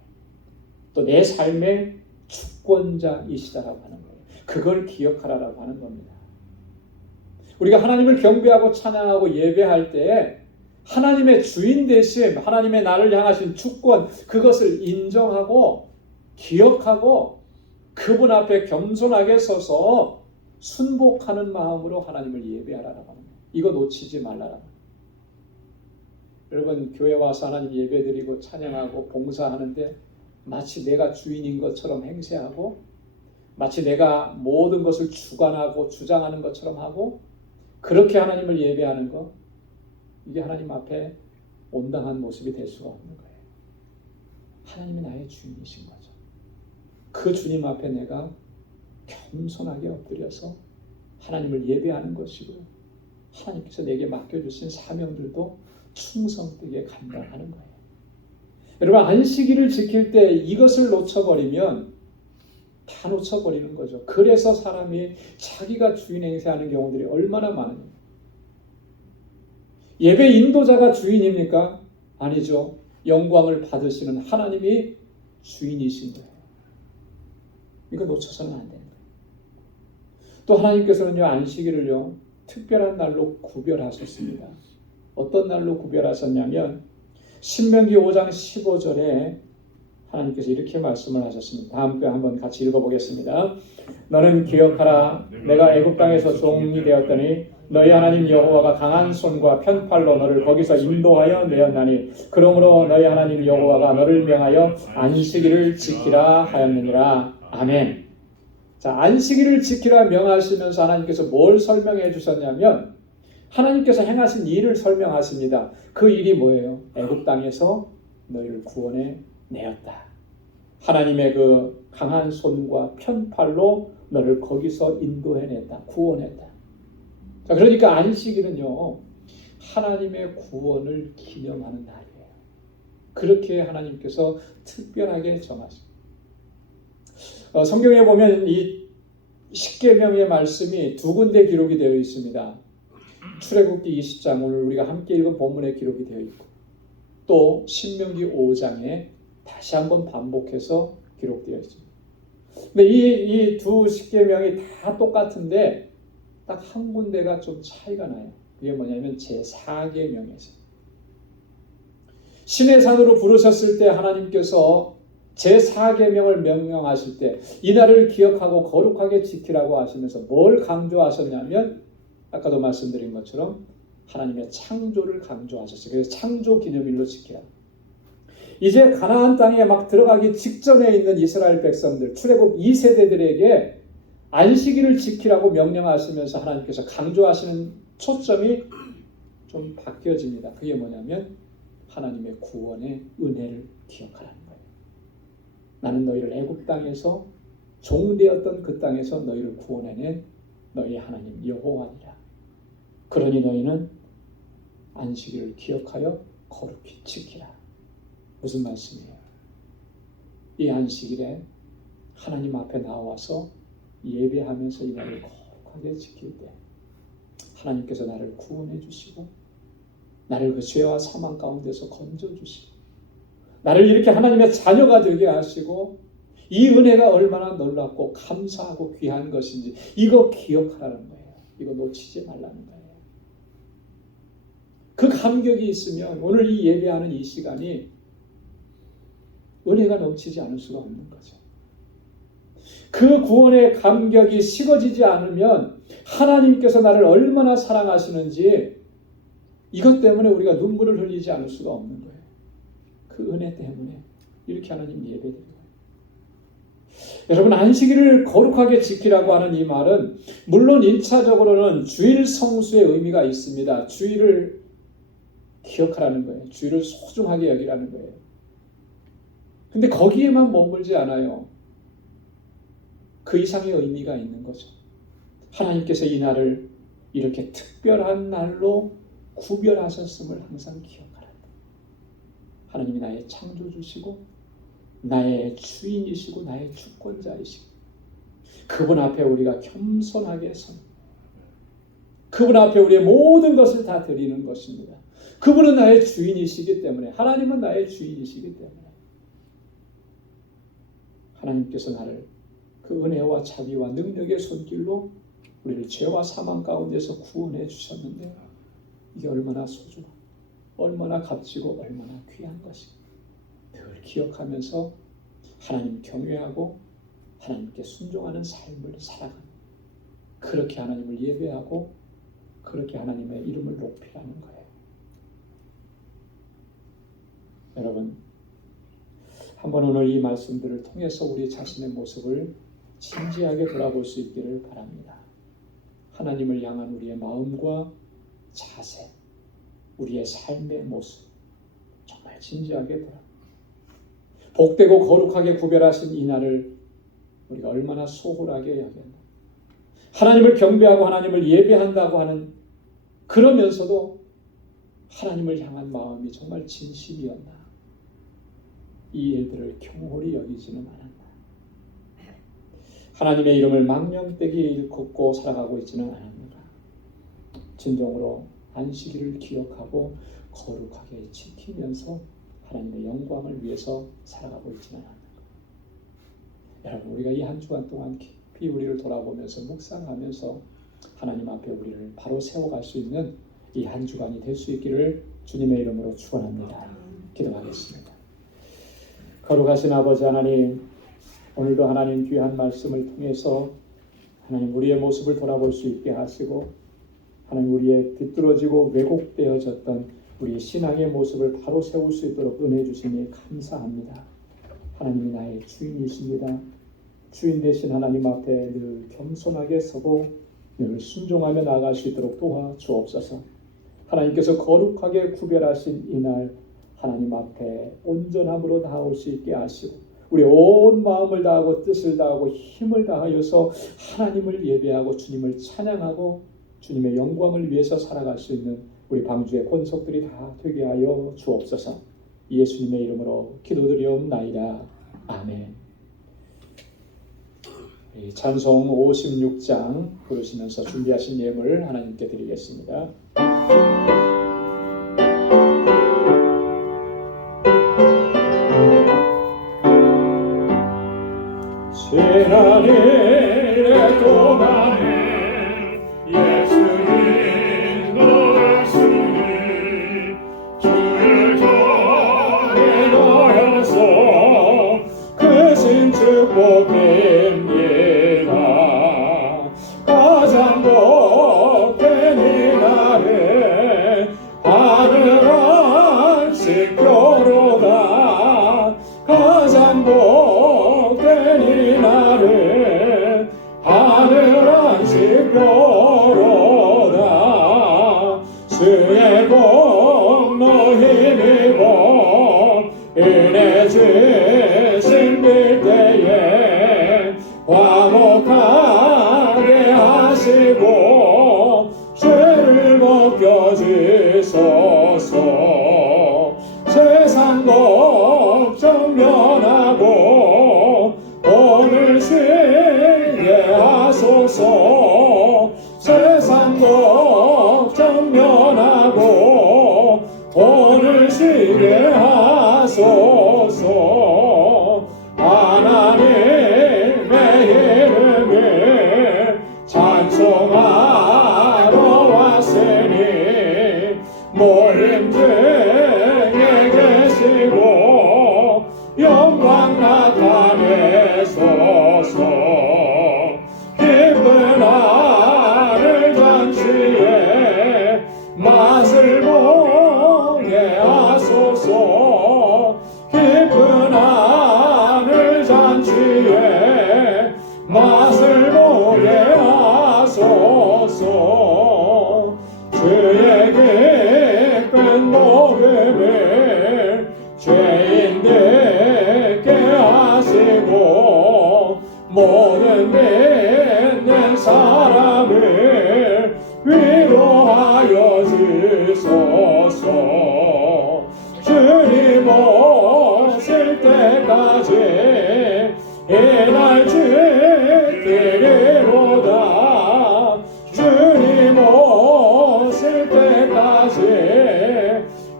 또 내 삶의 주권자이시다라고 하는 거예요. 그걸 기억하라라고 하는 겁니다. 우리가 하나님을 경배하고 찬양하고 예배할 때 하나님의 주인 되심, 하나님의 나를 향하신 주권, 그것을 인정하고 기억하고 그분 앞에 겸손하게 서서 순복하는 마음으로 하나님을 예배하라고 하는 거예요. 이거 놓치지 말라라고. 여러분, 교회 와서 하나님 예배드리고 찬양하고 봉사하는데 마치 내가 주인인 것처럼 행세하고 마치 내가 모든 것을 주관하고 주장하는 것처럼 하고 그렇게 하나님을 예배하는 것, 이게 하나님 앞에 온당한 모습이 될 수가 없는 거예요. 하나님이 나의 주인이신 거죠. 그 주님 앞에 내가 겸손하게 엎드려서 하나님을 예배하는 것이고요. 하나님께서 내게 맡겨주신 사명들도 충성되게 감당하는 거예요. 여러분, 안식일을 지킬 때 이것을 놓쳐버리면 다 놓쳐버리는 거죠. 그래서 사람이 자기가 주인 행세하는 경우들이 얼마나 많은가. 예배 인도자가 주인입니까? 아니죠. 영광을 받으시는 하나님이 주인이신 거예요. 이거 놓쳐서는 안 되는 거예요. 또 하나님께서는요, 안식일을요, 특별한 날로 구별하셨습니다. 어떤 날로 구별하셨냐면 신명기 5장 15절에 하나님께서 이렇게 말씀을 하셨습니다. 다음 편 한번 같이 읽어보겠습니다. 너는 기억하라. 내가 애굽 땅에서 종이 되었더니 너희 하나님 여호와가 강한 손과 편팔로 너를 거기서 인도하여 내었나니 그러므로 너희 하나님 여호와가 너를 명하여 안식일을 지키라 하였느니라. 아멘. 자, 안식일을 지키라 명하시면서 하나님께서 뭘 설명해 주셨냐면 하나님께서 행하신 일을 설명하십니다. 그 일이 뭐예요? 애굽 땅에서 너희를 구원해 내었다. 하나님의 그 강한 손과 편팔로 너를 거기서 인도해냈다. 구원했다. 자, 그러니까 안식일은요, 하나님의 구원을 기념하는 날이에요. 그렇게 하나님께서 특별하게 정하십니다. 성경에 보면 이 십계명의 말씀이 두 군데 기록이 되어 있습니다. 출애굽기 20장, 오늘 우리가 함께 읽은 본문에 기록이 되어 있고 또 신명기 5장에 다시 한번 반복해서 기록되어 있습니다. 근데 이 두 십계명이 다 똑같은데 딱 한 군데가 좀 차이가 나요. 그게 뭐냐면 제4계명에서 시내산으로 부르셨을 때 하나님께서 제4계명을 명령하실 때 이날을 기억하고 거룩하게 지키라고 하시면서 뭘 강조하셨냐면 아까도 말씀드린 것처럼 하나님의 창조를 강조하셨어요. 그래서 창조 기념일로 지키라. 이제 가나안 땅에 막 들어가기 직전에 있는 이스라엘 백성들, 출애굽 2세대들에게 안식일을 지키라고 명령하시면서 하나님께서 강조하시는 초점이 좀 바뀌어집니다. 그게 뭐냐면 하나님의 구원의 은혜를 기억하라는 거예요. 나는 너희를 애굽 땅에서 종되었던 그 땅에서 너희를 구원해낸 너희 하나님 여호와니라. 그러니 너희는 안식일을 기억하여 거룩히 지키라. 무슨 말씀이에요? 이 안식일에 하나님 앞에 나와서 예배하면서 이 날을 거룩하게 지킬 때 하나님께서 나를 구원해 주시고 나를 그 죄와 사망 가운데서 건져 주시고 나를 이렇게 하나님의 자녀가 되게 하시고 이 은혜가 얼마나 놀랍고 감사하고 귀한 것인지 이거 기억하라는 거예요. 이거 놓치지 말라는 거예요. 그 감격이 있으면 오늘 이 예배하는 이 시간이 은혜가 넘치지 않을 수가 없는 거죠. 그 구원의 감격이 식어지지 않으면 하나님께서 나를 얼마나 사랑하시는지 이것 때문에 우리가 눈물을 흘리지 않을 수가 없는 거예요. 그 은혜 때문에 이렇게 하나님 예배드려요. 여러분, 안식일을 거룩하게 지키라고 하는 이 말은 물론 1차적으로는 주일 성수의 의미가 있습니다. 주일을 기억하라는 거예요. 주일을 소중하게 여기라는 거예요. 근데 거기에만 머물지 않아요. 그 이상의 의미가 있는 거죠. 하나님께서 이 날을 이렇게 특별한 날로 구별하셨음을 항상 기억하라. 하나님이 나의 창조주시고 나의 주인이시고 나의 주권자이시고 그분 앞에 우리가 겸손하게 선 그분 앞에 우리의 모든 것을 다 드리는 것입니다. 그분은 나의 주인이시기 때문에 하나님은 나의 주인이시기 때문에 하나님께서 나를 그 은혜와 자비와 능력의 손길로 우리를 죄와 사망 가운데서 구원해 주셨는데 이게 얼마나 소중하고 얼마나 값지고 얼마나 귀한 것인가 늘 기억하면서 하나님 경외하고 하나님께 순종하는 삶을 살아가는 그렇게 하나님을 예배하고 그렇게 하나님의 이름을 높이라는 거예요. 여러분, 한번 오늘 이 말씀들을 통해서 우리 자신의 모습을 진지하게 돌아볼 수 있기를 바랍니다. 하나님을 향한 우리의 마음과 자세, 우리의 삶의 모습 정말 진지하게 돌아봅니다. 복되고 거룩하게 구별하신 이 날을 우리가 얼마나 소홀하게 여겼나. 하나님을 경배하고 하나님을 예배한다고 하는, 그러면서도 하나님을 향한 마음이 정말 진심이었나. 이 일들을 경홀히 여기지는 않았나. 하나님의 이름을 망령되게 일컫고 살아가고 있지는 않았는가. 진정으로 안식일을 기억하고 거룩하게 지키면서 하나님의 영광을 위해서 살아가고 있지는 않는가. 여러분, 우리가 이 한 주간 동안 깊이 우리를 돌아보면서 묵상하면서 하나님 앞에 우리를 바로 세워갈 수 있는 이 한 주간이 될 수 있기를 주님의 이름으로 축원합니다. 기도하겠습니다. 거룩하신 아버지 하나님, 오늘도 하나님 귀한 말씀을 통해서 하나님 우리의 모습을 돌아볼 수 있게 하시고, 하나님 우리의 비뚤어지고 왜곡되어졌던 우리의 신앙의 모습을 바로 세울 수 있도록 은혜 주시니 감사합니다. 하나님이 나의 주인이십니다. 주인 되신 하나님 앞에 늘 겸손하게 서고 늘 순종하며 나아갈 수 있도록 도와주옵소서. 하나님께서 거룩하게 구별하신 이날 하나님 앞에 온전함으로 나올 수 있게 하시고, 우리 온 마음을 다하고 뜻을 다하고 힘을 다하여서 하나님을 예배하고 주님을 찬양하고 주님의 영광을 위해서 살아갈 수 있는 우리 방주의 권속들이 다 되게 하여 주옵소서. 예수님의 이름으로 기도드리옵나이다. 아멘. 찬송 56장 부르시면서 준비하신 예물 하나님께 드리겠습니다. 지난 일에 또 나는 예수님 노래하시니 주를 전에 놓여서 크신 축복입니다. 가장 복된 이날에 하늘 안식교로다. 가장 복된 이날에 하늘 안식교로다. 주의 공로 힘입어 은혜 주신 빌때에 화목하게 하시고 죄를 벗겨주소서. 세상 걱정 면하고 오늘 쉬게 하소서. 세상 걱정 면하고 오늘 쉬게 하소서. 하나님의 이름을 찬송하러 왔으니 모임 중에 계시고 영광 나타내소서. 기쁜 하늘 잔치에 맛을 보게 하소서. 기쁜 하늘 잔치에 맛을 보게 하소서. 주의 기쁜 복음을 죄인들께 하시고 모든 믿는 사람을 위로하여 주소서. 주님 오실 때까지 이날 지키리로다. 주님 오실 때까지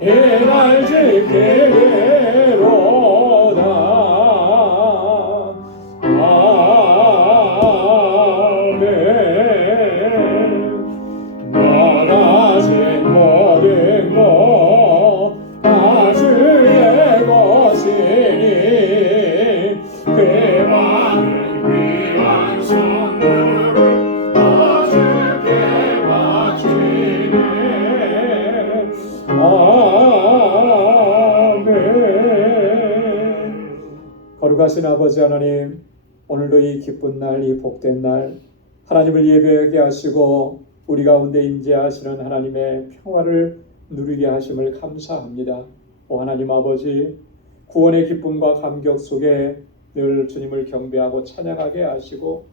이날 지키리로다. 아멘. 나 가진 모든 것 다 주의 것이니 그 많은 귀한 선물을 다 주께 바치네. 아멘. 거룩하신 아버지 하나님, 오늘도 이 기쁜 날, 이 복된 날 하나님을 예배하게 하시고 우리 가운데 임재하시는 하나님의 평화를 누리게 하심을 감사합니다. 오 하나님 아버지, 구원의 기쁨과 감격 속에 늘 주님을 경배하고 찬양하게 하시고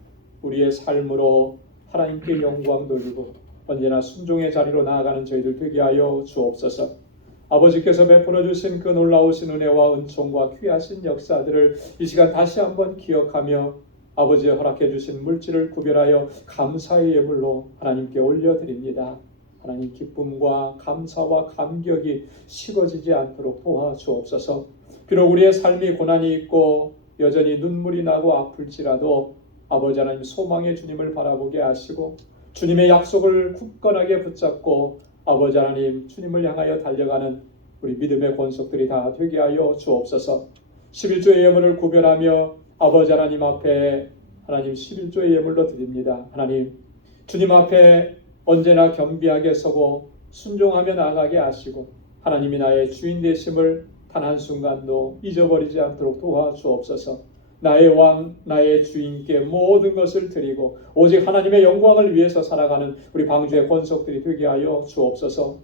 우리의 삶으로 하나님께 영광 돌리고 언제나 순종의 자리로 나아가는 저희들 되게 하여 주옵소서. 아버지께서 베풀어 주신 그 놀라우신 은혜와 은총과 귀하신 역사들을 이 시간 다시 한번 기억하며 아버지의 허락해 주신 물질을 구별하여 감사의 예물로 하나님께 올려드립니다. 하나님 기쁨과 감사와 감격이 식어지지 않도록 도와주옵소서. 비록 우리의 삶이 고난이 있고 여전히 눈물이 나고 아플지라도 아버지 하나님 소망의 주님을 바라보게 하시고 주님의 약속을 굳건하게 붙잡고 아버지 하나님 주님을 향하여 달려가는 우리 믿음의 권속들이 다 되게 하여 주옵소서. 11조의 예물을 구별하며 아버지 하나님 앞에 하나님 11조의 예물로 드립니다. 하나님 주님 앞에 언제나 겸비하게 서고 순종하며 나아가게 하시고 하나님이 나의 주인 되심을 단 한순간도 잊어버리지 않도록 도와주옵소서. 나의 왕, 나의 주인께 모든 것을 드리고 오직 하나님의 영광을 위해서 살아가는 우리 방주의 권속들이 되게 하여 주옵소서.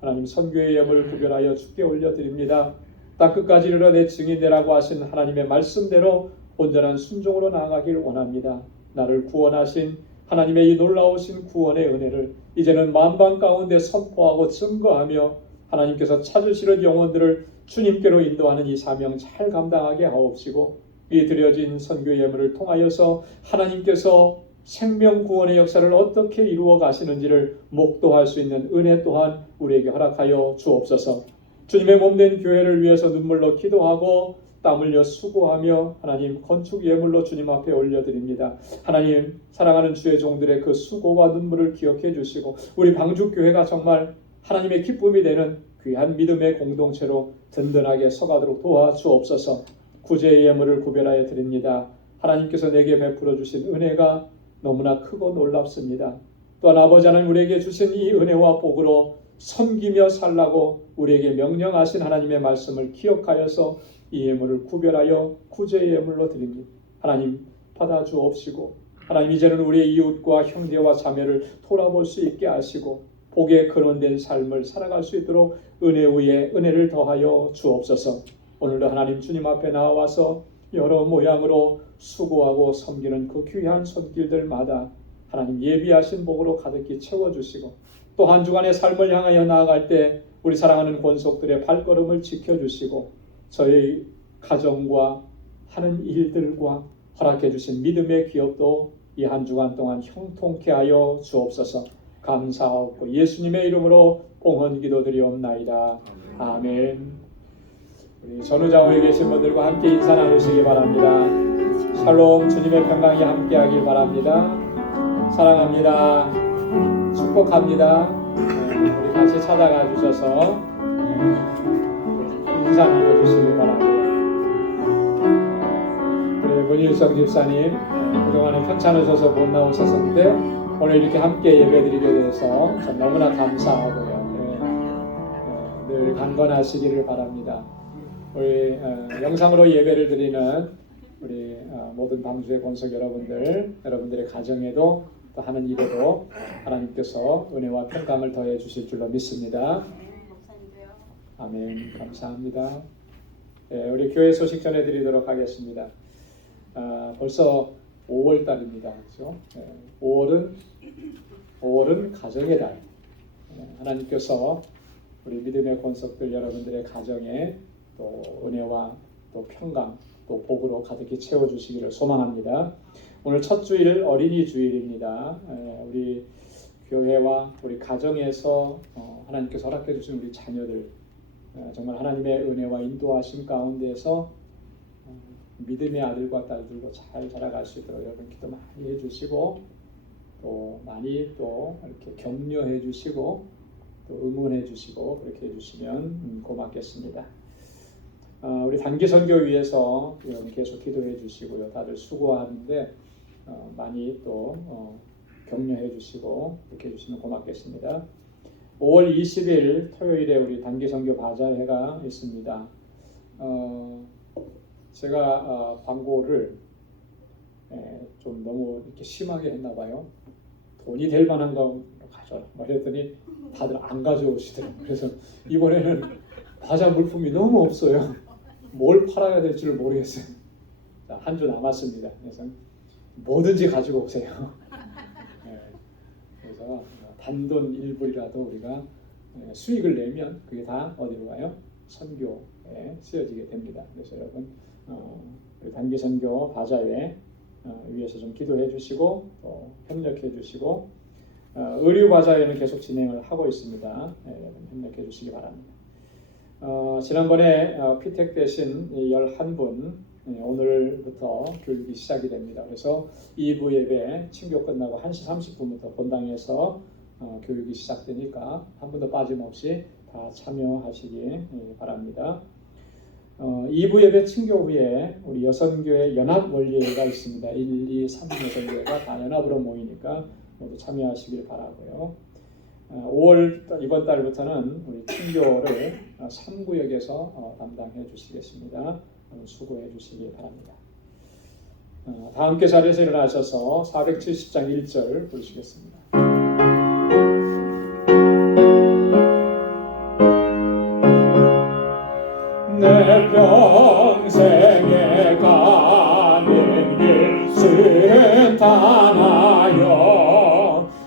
하나님 선교의 예물을 구별하여 주께 올려드립니다. 땅끝까지 이르러 내 증인되라고 하신 하나님의 말씀대로 온전한 순종으로 나아가길 원합니다. 나를 구원하신 하나님의 이 놀라우신 구원의 은혜를 이제는 만방 가운데 선포하고 증거하며 하나님께서 찾으시는 영혼들을 주님께로 인도하는 이 사명 잘 감당하게 하옵시고 이 드려진 선교 예물을 통하여서 하나님께서 생명 구원의 역사를 어떻게 이루어 가시는지를 목도할 수 있는 은혜 또한 우리에게 허락하여 주옵소서. 주님의 몸된 교회를 위해서 눈물로 기도하고 땀 흘려 수고하며 하나님 건축 예물로 주님 앞에 올려드립니다. 하나님 사랑하는 주의 종들의 그 수고와 눈물을 기억해 주시고 우리 방주교회가 정말 하나님의 기쁨이 되는 귀한 믿음의 공동체로 든든하게 서가도록 도와주옵소서. 구제의 예물을 구별하여 드립니다. 하나님께서 내게 베풀어 주신 은혜가 너무나 크고 놀랍습니다. 또한 아버지 하나님 우리에게 주신 이 은혜와 복으로 섬기며 살라고 우리에게 명령하신 하나님의 말씀을 기억하여서 이 예물을 구별하여 구제의 예물로 드립니다. 하나님 받아주옵시고 하나님 이제는 우리의 이웃과 형제와 자매를 돌아볼 수 있게 하시고 복에 근원된 삶을 살아갈 수 있도록 은혜 위에 은혜를 더하여 주옵소서. 오늘도 하나님 주님 앞에 나와서 여러 모양으로 수고하고 섬기는 그 귀한 손길들마다 하나님 예비하신 복으로 가득히 채워주시고 또 한 주간의 삶을 향하여 나아갈 때 우리 사랑하는 권속들의 발걸음을 지켜주시고 저희 가정과 하는 일들과 허락해 주신 믿음의 기업도 이 한 주간 동안 형통케 하여 주옵소서. 감사하고 예수님의 이름으로 봉헌 기도드리옵나이다. 아멘. 우리 전우자우에 계신 분들과 함께 인사 나누시기 바랍니다. 샬롬 주님의 평강이 함께하길 바랍니다. 사랑합니다. 축복합니다. 우리 같이 찾아가 주셔서 인사 나눠주시기 바랍니다. 우리 문일성 집사님 그동안에 편찮으셔서 못 나오셨었는데 오늘 이렇게 함께 예배드리게 돼서 참 너무나 감사하고요. 늘 강건하시기를 바랍니다. 우리 영상으로 예배를 드리는 우리 모든 방주의 권속 여러분들의 가정에도 또 하는 일에도 하나님께서 은혜와 평강을 더해 주실 줄로 믿습니다. 아멘. 감사합니다. 우리 교회 소식 전해드리도록 하겠습니다. 벌써 5월 달입니다. 그렇죠? 5월은 가정의 달. 하나님께서 우리 믿음의 권속들 여러분들의 가정에 또 은혜와 또 평강 또 복으로 가득히 채워주시기를 소망합니다. 오늘 첫 주일 어린이 주일입니다. 우리 교회와 우리 가정에서 하나님께서 허락해 주신 우리 자녀들 정말 하나님의 은혜와 인도하심 가운데서 믿음의 아들과 딸들로 잘 자라갈 수 있도록 여러분 기도 많이 해주시고 또 많이 또 이렇게 격려해 주시고 또 응원해 주시고 그렇게 해주시면 고맙겠습니다. 우리 단기 선교 위해서 계속 기도해 주시고요. 다들 수고하는데 많이 또 격려해 주시고 그렇게 해주시면 고맙겠습니다. 5월 20일 토요일에 우리 단기 선교 바자회가 있습니다. 제가 광고를 좀 너무 이렇게 심하게 했나 봐요. 돈이 될 만한 거 가져라 그랬더니 다들 안 가져오시더라고요. 그래서 이번에는 과자 물품이 너무 없어요. 뭘 팔아야 될지를 모르겠어요. 한 주 남았습니다. 그래서 뭐든지 가지고 오세요. 네, 그래서 단돈 1불이라도 우리가 수익을 내면 그게 다 어디로 가요? 선교에 쓰여지게 됩니다. 그래서 여러분 우리 단기 선교 바자회 위해서 좀 기도해 주시고 또 협력해 주시고 의류 바자회는 계속 진행을 하고 있습니다. 여러분 협력해 주시기 바랍니다. 지난번에 피택되신 11분 오늘부터 교육이 시작이 됩니다. 그래서 2부 예배 친교 끝나고 1시 30분부터 본당에서 교육이 시작되니까 한 분도 빠짐없이 다 참여하시기 바랍니다. 2부 예배 친교 후에 우리 여선교회 연합 원리회가 있습니다. 1, 2, 3 여선교회가 다 연합으로 모이니까 모두 참여하시길 바라고요. 5월 이번 달부터는 우리 친교를 3구역에서 담당해 주시겠습니다. 수고해 주시기 바랍니다. 다 함께 자리에서 일어나셔서 470장 1절 부르시겠습니다. 내 평생에 가는 길 순탄하여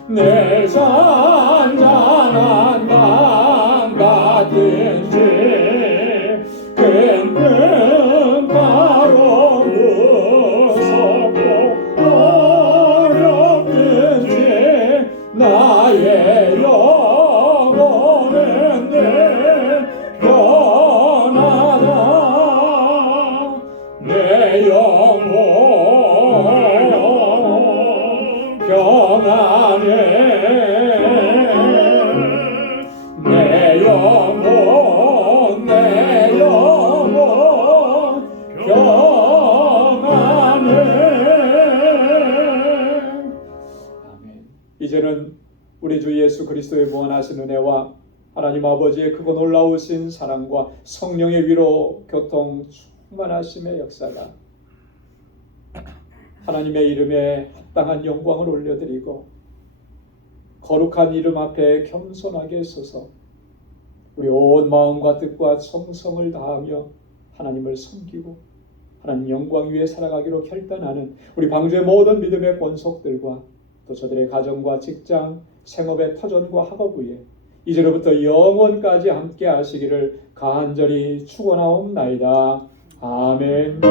내 잔잔한 강 같은지 큰 바로 무섭고 어렵든지 나의 영혼은 늘 편하다. 내 영혼 평안해. 내 영혼 평안해. 아멘. 이제는 우리 주 예수 그리스도의 무한하신 은혜와 하나님 아버지의 크고 놀라우신 사랑과 성령의 위로 교통 충만하심의 역사가 하나님의 이름에 합당한 영광을 올려드리고 거룩한 이름 앞에 겸손하게 서서 우리 온 마음과 뜻과 정성을 다하며 하나님을 섬기고 하나님 영광 위에 살아가기로 결단하는 우리 방주의 모든 믿음의 권속들과 또 저들의 가정과 직장, 생업의 터전과 학업 위에 이제로부터 영원까지 함께 하시기를 간절히 축원하옵나이다. 아멘.